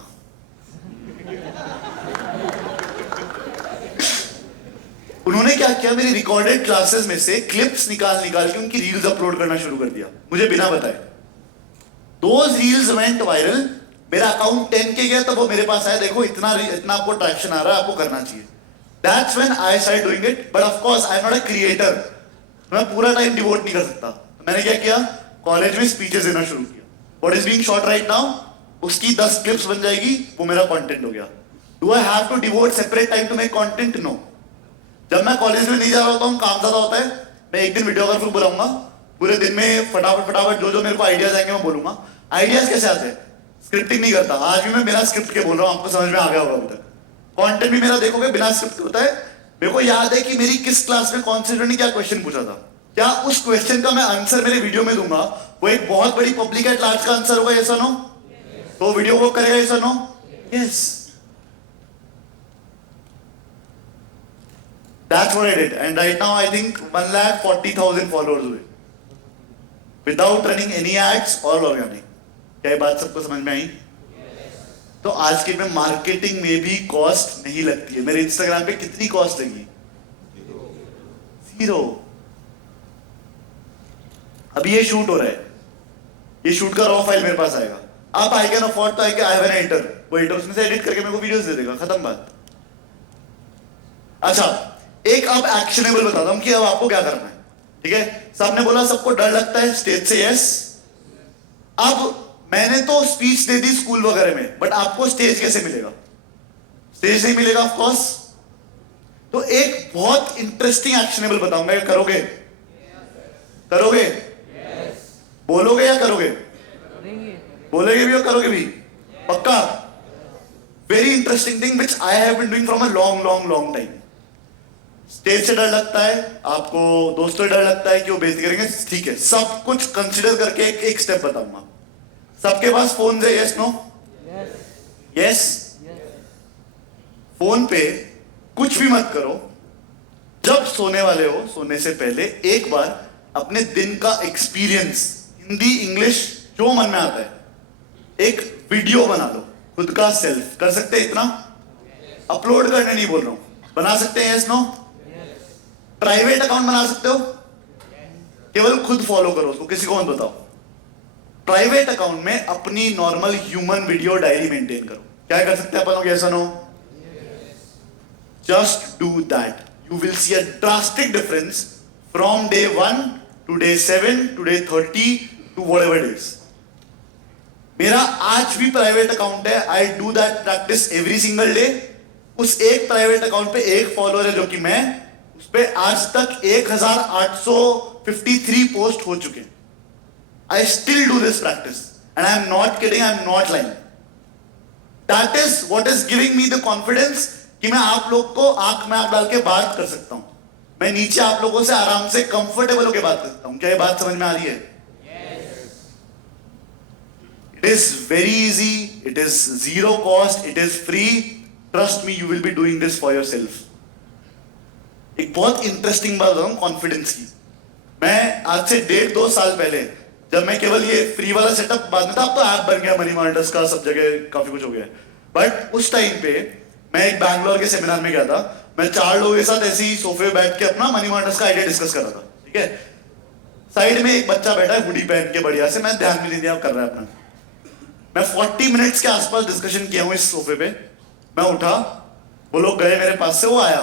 उन्होंने क्या किया, मेरी रिकॉर्डेड क्लासेस में से क्लिप्स निकाल निकाल के उनकी रील्स अपलोड करना शुरू कर दिया, मुझे बिना बताए। Those reels went viral. मेरा अकाउंट 10K गया, तब वो मेरे पास आया, देखो इतना इतना आपको ट्रैक्शन आ रहा है, आपको करना चाहिए। That's when I started doing it. But of course I am not a creator, मैं पूरा टाइम डिवोट नहीं कर सकता। मैंने क्या किया, कॉलेज में स्पीचेस देना शुरू किया। What is being shot right now, उसकी 10 क्लिप्स बन जाएगी, वो मेरा कंटेंट हो गया। Do I have to devote separate time to make content? No. जब मैं कॉलेज में नहीं जा रहा होता हूँ, काम ज्यादा होता है, मैं एक दिन वीडियोग्राफर बुलाऊंगा, पूरे दिन में फटाफट फटाफट जो जो मेरे को आइडियाज आएंगे मैं बोलूंगा। आइडियाज कैसे आते हैं, स्क्रिप्टिंग नहीं करता। आज भी मैं बिना स्क्रिप्ट के बोल रहा हूँ, आपको समझ में आ गया होगा अभी तक। कंटेंट भी मेरा देखोगे बिना स्क्रिप्ट होता है। मेरे को याद है कि मेरी किस क्लास में कौन से स्टूडेंट ने क्या क्वेश्चन पूछा था, क्या उस क्वेश्चन का मैं आंसर मेरे वीडियो में दूंगा, वो एक बहुत बड़ी पब्लिक एट लार्ज का आंसर होगा, ऐसा नो? तो वीडियो वो करेगा, ऐसा no? Yes, that's what I did, and right now I think 1,40,000 followers हुए without running any ads or organic। क्या ये बात सबको समझ में आई? तो आज के में मार्केटिंग में भी कॉस्ट नहीं लगती है। मेरे इंस्टाग्राम पे कितनी कॉस्ट लगी? 0। अभी ये शूट हो रहा है, ये शूट का रॉ फाइल मेरे पास आएगा। आप आई कैन अफोर्ड तो आई हैव एन एडिटर, वो एडिटर उसमें से एडिट करके मेरे को वीडियोस दे देगा, खत्म बात। अच्छा, एक अब एक्शनेबल बताता हूं कि अब आपको क्या करना है। ठीक है, सबने बोला सबको डर लगता है स्टेज से, यस। अब मैंने तो स्पीच दे दी स्कूल वगैरह में, बट आपको स्टेज कैसे मिलेगा? स्टेज नहीं मिलेगा ऑफ कोर्स। तो एक बहुत इंटरेस्टिंग एक्शनेबल बताऊंगा, करोगे? करोगे? बोलोगे या करोगे? बोलोगे भी और करोगे भी, पक्का? Very interesting thing which I have been doing from a long long long time. Stage से डर लगता है आपको, दोस्तों से डर लगता है कि वो बेइज्जती करेंगे, ठीक है, सब कुछ कंसीडर करके एक स्टेप बताऊंगा। सबके पास फोन है, यस नो? यस। फोन पे कुछ भी मत करो, जब सोने वाले हो, सोने से पहले एक बार अपने दिन का एक्सपीरियंस, हिंदी इंग्लिश जो मन में आता है, एक वीडियो बना लो खुद का सेल्फ। कर सकते हैं इतना? अपलोड करने नहीं बोल रहा हूं, बना सकते हैं, यस नो? प्राइवेट अकाउंट बना सकते हो, केवल खुद फॉलो करो उसको, किसी को मत बताओ। प्राइवेट अकाउंट में अपनी normal human video diary maintain करो। क्या कर सकते हैं अपन लोग, ऐसा no? Just do that, you will see a drastic difference from day 1 to day 7 to day 30 to whatever days. मेरा आज भी प्राइवेट अकाउंट है, I do that practice every single day. उस एक प्राइवेट अकाउंट पे एक फॉलोअर है जो कि मैं, उस पे आज तक 1853 पोस्ट हो चुके हैं. I still do this practice and I am not kidding, I am not lying. That is what is giving me the confidence कि मैं आप लोग को आंख में आंख डाल के बात कर सकता हूं. मैं नीचे आप लोगों से आराम से कंफर्टेबल होकर बात कर सकता हूं. क्या ये बात समझ में आ रही है? It is very easy, it is zero cost, it is free. Trust me, you will be doing this for yourself. एक बहुत इंटरेस्टिंग बात बताऊं कॉन्फिडेंस की. मैं आज से 1.5-2 साल पहले जब मैं केवल ये फ्री वाला सेटअप बाद में था, अब तो ऐप बन गया मनी मॉनिटर्स का, सब जगह काफी कुछ हो गया. बट उस टाइम पे मैं एक बैंगलोर के सेमिनार में गया था. मैं 4 लोगों के साथ ऐसे ही सोफे पे बैठ के अपना मनी मॉनिटर्स का आइडिया डिस्कस कर रहा था. ठीक है, साइड में एक बच्चा बैठा है हुडी पहन के बढ़िया से, मैं ध्यान भी नहीं दिया कर रहा है अपना. मैं 40 मिनट्स के आसपास डिस्कशन किया हूँ इस सोफे पे. मैं उठा, वो लोग गए मेरे पास से, वो आया,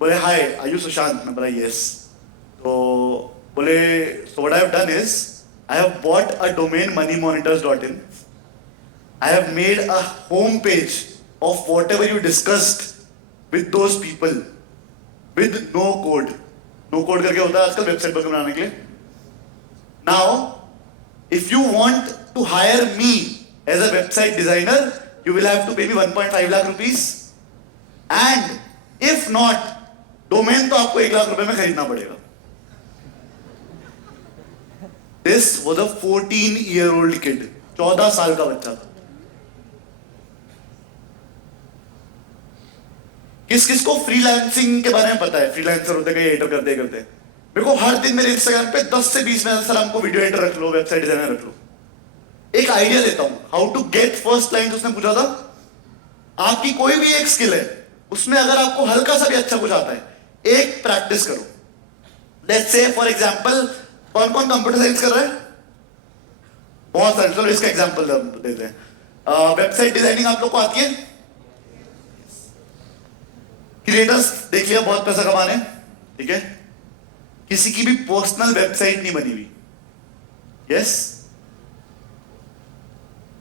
बोले हाय आर यू सुशांत? मैं बोला यस. तो बोले so what I have done is I have bought a domain moneymonitors.in. I have made a home page of whatever you discussed with those people with no code. No code करके होता है आजकल website पर बनाने के लिए. Now, if you want to hire me as a website designer, you will have to pay me 1.5 lakh rupees. And if not, domain तो आपको 1 लाख रुपए में खरीदना पड़ेगा. This was a 14-year-old kid. 14 साल का बच्चा था. किस किस को फ्रीलांसिंग के बारे में पता है? फ्रीलांसर होते कहीं एडिटर करते. मेरे को हर दिन मेरे इंस्टाग्राम पे 10 से 20 मैसेज, सर हमको वीडियो एडिटर रख लो, वेबसाइट डिजाइनर रख लो. एक आइडिया देता हूं, how to get first client. उसने पूछा था आपकी कोई भी एक स्किल है, उसमें अगर आपको हल्का सा भी अच्छा कुछ आता है, एक प्रैक्टिस करो. लेट्स से फॉर एग्जांपल, कौन कौन कंप्यूटर साइंस कर रहा है? बहुत सारे. चलो इसका एग्जांपल देते हैं. वेबसाइट डिजाइनिंग आप लोग को आती है? क्रिएटर्स देख लिया, बहुत पैसा कमाने. ठीक है, किसी की भी पर्सनल वेबसाइट नहीं बनी हुई. यस,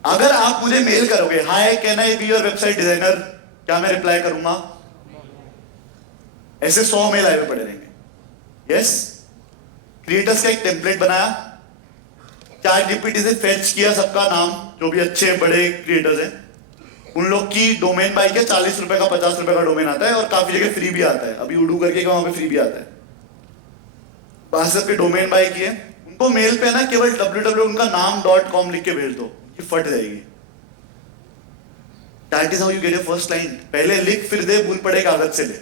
अगर आप मुझे मेल करोगे hi can I be your website designer, क्या मैं रिप्लाई करूंगा? ऐसे 100 मेल आए हुए पड़े रहेंगे. यस, क्रिएटर्स का एक टेम्पलेट बनाया, ChatGPT से फेच किया सबका नाम, जो भी अच्छे बड़े क्रिएटर्स हैं, उन लोग की डोमेन बाई किया. 40 रुपए का 50 रुपए का डोमेन आता है और काफी जगह फ्री भी आता है. अभी उडू करके वहां पे फ्री भी आता है. 62 पे डोमेन बाई किए. उनको मेल पे ना केवल www उनका नाम .com लिख के भेज दो, ये फट जाएगी. That is how you get your first client. पहले लिख फिर दे, भूल पड़े कागज से ले.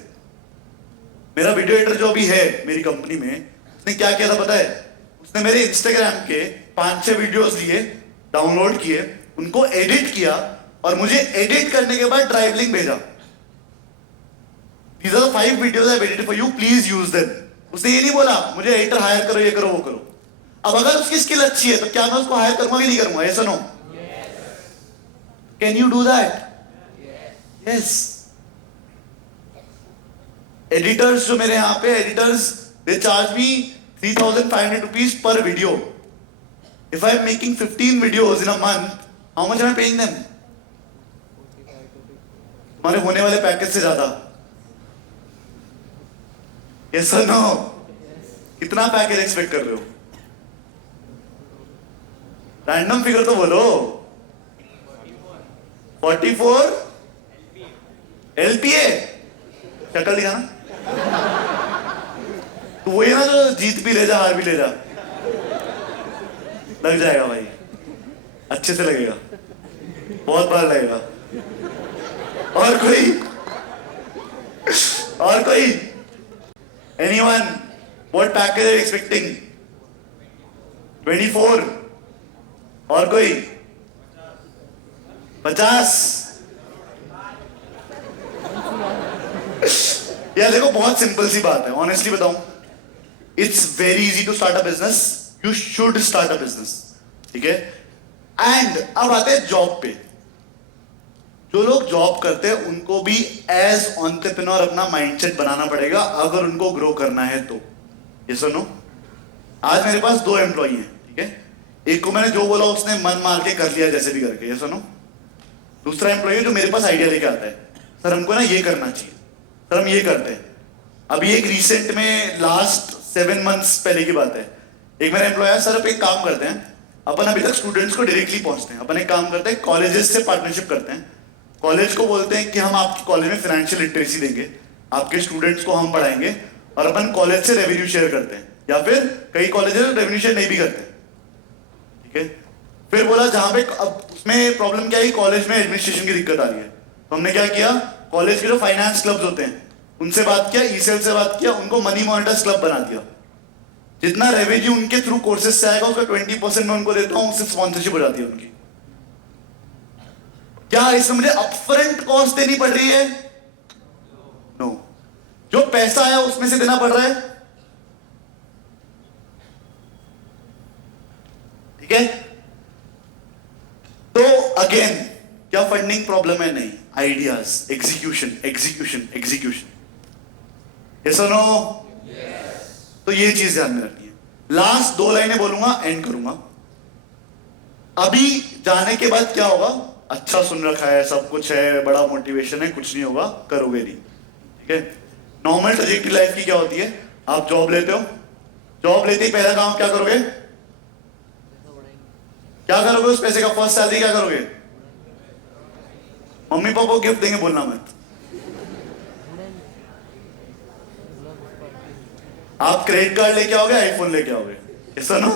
मेरा वीडियो एडिटर जो अभी है मेरी कंपनी में, उसने क्या किया था पता है? उसने मेरे इंस्टाग्राम के 5-6 वीडियोस लिए, डाउनलोड किए, उनको एडिट किया और मुझे एडिट करने के बाद ड्राइव लिंक भेजा. These are the 5 videos I've edited for you, please use them. उसने ये नहीं बोला मुझे एडिटर हायर करो, ये करो, वो करो. अब अगर उसकी स्किल अच्छी है तो क्या मैं उसको हायर करूंगा कि नहीं करूंगा? yes or no? Can you do that? Yes. Editors जो मेरे यहाँ पे editors, they charge me 3,500 rupees per video. If I am making 15 videos in a month, how much am I paying them? हमारे होने वाले पैकेज से ज्यादा. Yes or no? कितना पैकेज एक्सपेक्ट कर रहे हो? रैंडम फिगर तो बोलो. 44 LPA. शक्ल दिखाना. तो वही ना जो जीत भी ले जा हार भी ले जा. लग जाएगा भाई, अच्छे से लगेगा, बहुत बार लगेगा. और कोई anyone? What package are you expecting? 24. और कोई? 50. यार देखो, बहुत सिंपल सी बात है, ऑनेस्टली बताऊं, it's very easy to start a business. You should start a business. ठीक है, एंड अब आते हैं जॉब पे. जो लोग जॉब करते हैं उनको भी एज एंटरप्रेन्योर अपना माइंडसेट बनाना पड़ेगा अगर उनको ग्रो करना है तो. ये सुनो, आज मेरे पास 2 एम्प्लॉई हैं. ठीक है, एक को मैंने जो बोला उसने मन मार के कर लिया जैसे भी करके. ये सुनो, दूसरा एम्प्लॉई है जो मेरे पास आइडिया लेके आता है. सर हमको ना ये करना चाहिए, सर हम ये करते हैं। अभी एक रिसेंट में लास्ट 7 months पहले की बात है, एक मेरा एम्प्लॉय, सर आप एक काम करते हैं, अपन अभी तक स्टूडेंट्स को डायरेक्टली पहुंचते हैं, अपन एक काम करते हैं कॉलेजेस से पार्टनरशिप करते हैं, कॉलेज को बोलते हैं कि हम आपके कॉलेज में फाइनेंशियल लिटरेसी देंगे, आपके स्टूडेंट्स को हम पढ़ाएंगे और अपन कॉलेज से रेवेन्यू शेयर करते हैं, या फिर कई कॉलेजेस रेवेन्यू शेयर नहीं भी करते, ठीक है। फिर बोला जहां पे अब उसमें प्रॉब्लम क्या है, कॉलेज में एडमिनिस्ट्रेशन की दिक्कत आ रही है, तो हमने क्या किया, कॉलेज के जो फाइनेंस क्लब्स होते हैं उनसे बात किया, ईसेल से बात किया, उनको मनी मॉनिटर्स क्लब बना दिया। जितना रेवेन्यू उनके थ्रू कोर्सेज से आएगा उसका 20% मैं उनको देता हूं, उससे स्पॉन्सरशिप हो जाती है उनकी। क्या इसमें मुझे अपफ्रंट कॉस्ट देनी पड़ रही है? नो। जो पैसा आया उसमें से देना पड़ रहा है, ठीक है। तो अगेन क्या फंडिंग प्रॉब्लम है? नहीं, ideas, execution execution execution, yes और नो? तो ये चीज ध्यान में रखनी है। लास्ट 2 लाइनें बोलूंगा, एंड करूंगा। अभी जाने के बाद क्या होगा, अच्छा सुन रखा है, सब कुछ है, बड़ा मोटिवेशन है, कुछ नहीं होगा, करोगे नहीं, ठीक है। नॉर्मल ट्रेजेक्टरी लाइफ की क्या होती है, आप जॉब लेते हो, जॉब लेते ही पहला काम क्या करोगे, क्या करोगे उस पैसे का, फर्स्ट सैलरी क्या करोगे, मम्मी पापा को गिफ्ट देंगे, बोलना मत। आप क्रेडिट कार्ड लेके आओगे, आईफोन लेके आओगे, ऐसा नो।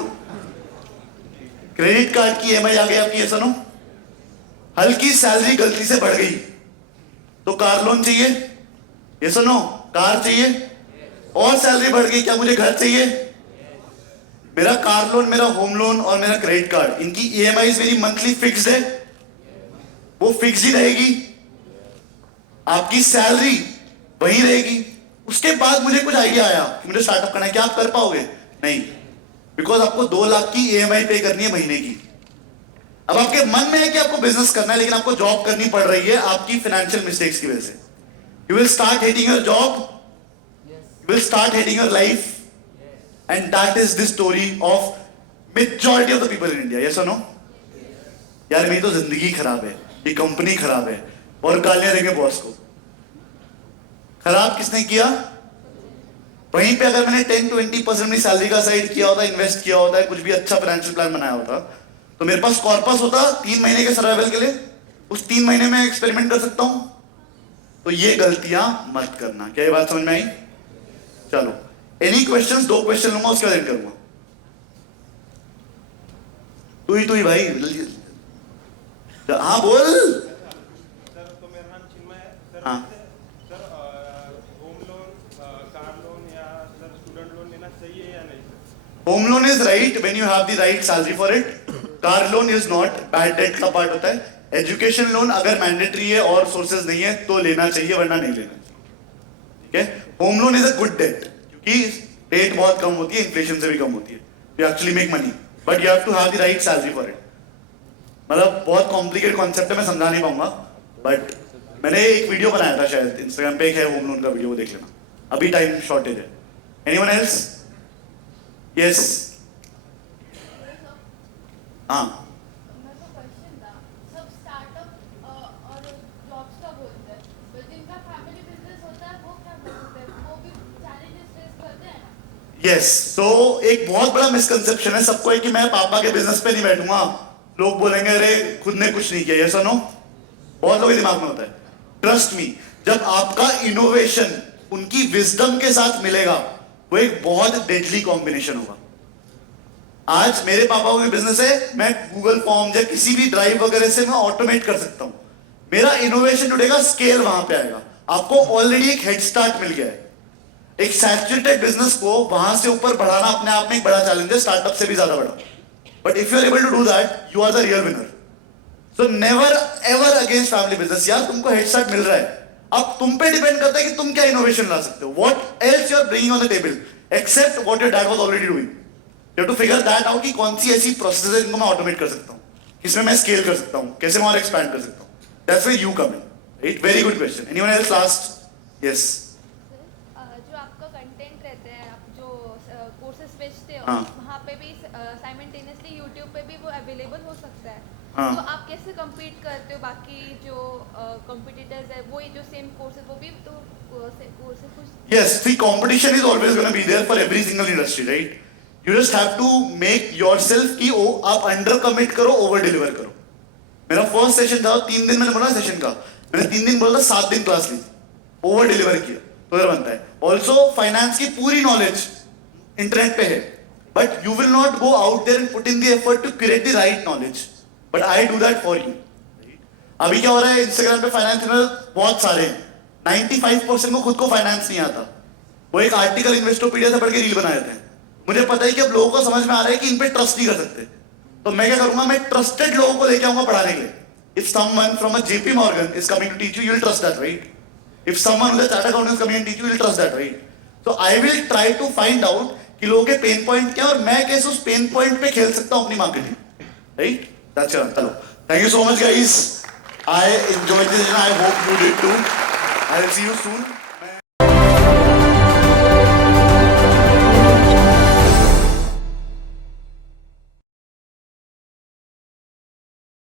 क्रेडिट कार्ड की ईएमआई आ गई आपकी, ऐसा नो। हल्की सैलरी गलती से बढ़ गई तो कार लोन चाहिए, ऐसा नो, कार चाहिए। और सैलरी बढ़ गई, क्या मुझे घर चाहिए? मेरा कार लोन, मेरा होम लोन और मेरा क्रेडिट कार्ड, इनकी ईएमआई मेरी मंथली फिक्स्ड है, वो फिक्स ही रहेगी, आपकी सैलरी वही रहेगी। उसके बाद मुझे कुछ आइडिया आया कि मुझे स्टार्टअप करना है, क्या आप कर पाओगे? नहीं, बिकॉज आपको 2 लाख की ईएमआई पे करनी है महीने की। अब आपके मन में है कि आपको बिजनेस करना है, लेकिन आपको जॉब करनी पड़ रही है आपकी फाइनेंशियल मिस्टेक्स की वजह से। You will start hating your job, you will start hating your life, and that is the story of majority of the people in India, yes और नो? यार मेरी तो जिंदगी खराब है, ये कंपनी खराब है, और गालियां देंगे बॉस को। खराब किसने किया? वहीं पे अगर मैंने 10-20% अपनी सैलरी का साइड किया होता, इन्वेस्ट किया होता है, कुछ भी अच्छा फाइनेंशियल प्लान बनाया होता, तो मेरे पास कॉर्पस होता 3 महीने के सर्वाइवल के लिए, उस 3 महीने में एक्सपेरिमेंट कर सकता हूं। तो ये गलतियां मत करना। क्या ये बात समझ में आई? चलो, एनी क्वेश्चंस? 2 क्वेश्चन लूंगा, उसके बाद एंड करूंगा। तू ही भाई, हाँ बोल। सर तो मेरा नाम चिन्मय है सर। हाँ। Sir home loan, car loan या सर स्टूडेंट लोन लेना सही है या नहीं sir? Home loan is right when you have the right salary for it, car loan is not, bad debt का पार्ट होता है। एजुकेशन लोन अगर मैंडेटरी है और सोर्सेज नहीं है तो लेना चाहिए, वरना नहीं लेना चाहिए, ठीक है। Home loan is a good debt, क्योंकि रेट बहुत कम होती है, इन्फ्लेशन से भी कम होती है, you actually make money, but you have to have the right salary for it. मतलब बहुत कॉम्प्लिकेटेड कॉन्सेप्ट है, मैं समझा नहीं पाऊंगा, बट मैंने एक वीडियो बनाया था शायद इंस्टाग्राम पे, एक है होम लोन का वीडियो, वो देख लेना, अभी टाइम शॉर्टेज है। Anyone else? यस, हाँ। मेरे को क्वेश्चन था, सब स्टार्टअप और जॉब्स का बोलते हैं, तो जिनका फैमिली बिजनेस होता है वो क्या बोलते हैं, वो भी चैलेंजेस फेस करते हैं ना? यस, तो एक बहुत बड़ा मिसकंसेप्शन है सबको, है कि मैं पापा के बिजनेस पे नहीं बैठूंगा, लोग बोलेंगे अरे खुद ने कुछ नहीं किया, ये सुनो, बहुत लोगों के दिमाग में होता है। ट्रस्ट मी, जब आपका इनोवेशन उनकी विजडम के साथ मिलेगा, वो एक बहुत डेडली कॉम्बिनेशन होगा। आज मेरे पापा का बिजनेस है, मैं गूगल फॉर्म या किसी भी ड्राइव वगैरह से मैं ऑटोमेट कर सकता हूं, मेरा इनोवेशन जुड़ेगा, स्केल वहां पे आएगा, आपको ऑलरेडी एक हेड स्टार्ट मिल गया है। एक सैचुरेटेड बिजनेस को वहां से ऊपर बढ़ाना अपने आप में एक बड़ा चैलेंज है, स्टार्टअप से भी ज्यादा बड़ा, but if you are able to do that, you are the real winner. So never ever against family business. यार तुमको हेड स्टार्ट मिल रहा है, अब तुम पे डिपेंड करता है कि तुम क्या इनोवेशन ला सकते हो, what else you are bringing on the table except what your dad was already doing. You have to figure that out कि कौन सी ऐसी प्रोसेस है जिनको मैं ऑटोमेट कर सकता हूं, किसमें मैं स्केल कर सकता हूं, कैसे मैं और एक्सपैंड कर सकता हूं। That's where you come in, right? Very good question. Anyone else? Last? Yes. जो आपका कंटेंट रहते हैं, आप जो कोर्सेज बेचते हो, हाँ। वहाँ पे भी साइमल्टेनियसली यूट्यूब पे भी वो अवेलेबल हो सकता है? हाँ। तो आप कैसे compete करते हो बाकी जो competitors है वही जो सेम कोर्सेज वो भी तो कोर्सेज कुछ Yes, see, competition is always going to be there for every single industry, right? You just have to make yourself कि ओ आप अंडर कमिट करो, ओवर डिलीवर करो. मेरा फर्स्ट सेशन था, 3 दिन मैंने बोला सेशन का, मैंने 3 दिन बोला 7 दिन क्लास ली, ओवर डिलीवर किया, तो इधर बनता है. ऑल्सो फाइनेंस की पूरी नॉलेज इंटरनेट पे है, but you will not go out there and put in the effort to create the right knowledge, but I do that for you. अभी क्या हो रहा है, इंस्टाग्राम पे फाइनेंस बहुत सारे हैं, 95% को खुद को फाइनेंस नहीं आता, वो एक आर्टिकल इन्वेस्टोपीडिया से पढ़ के रील बना देते हैं. मुझे पता है कि अब लोगों को समझ में आ रहा है कि इन पे ट्रस्ट नहीं कर सकते, तो मैं क्या करूंगा, मैं ट्रस्टेड लोगों को लेके आऊंगा पढ़ाने के लिए. If someone from a JP Morgan is coming to teach you, you'll trust that, right? If someone who's a chartered accountant is coming and teach you, you'll trust that, right? So I will try to find out कि लोगों के pain point क्या है और मैं कैसे उस pain point पे खेल सकता हूं अपनी मार्केटिंग, राइट? That's it. चलो, thank you so much guys. I enjoyed this and I hope you did too. I'll see you soon.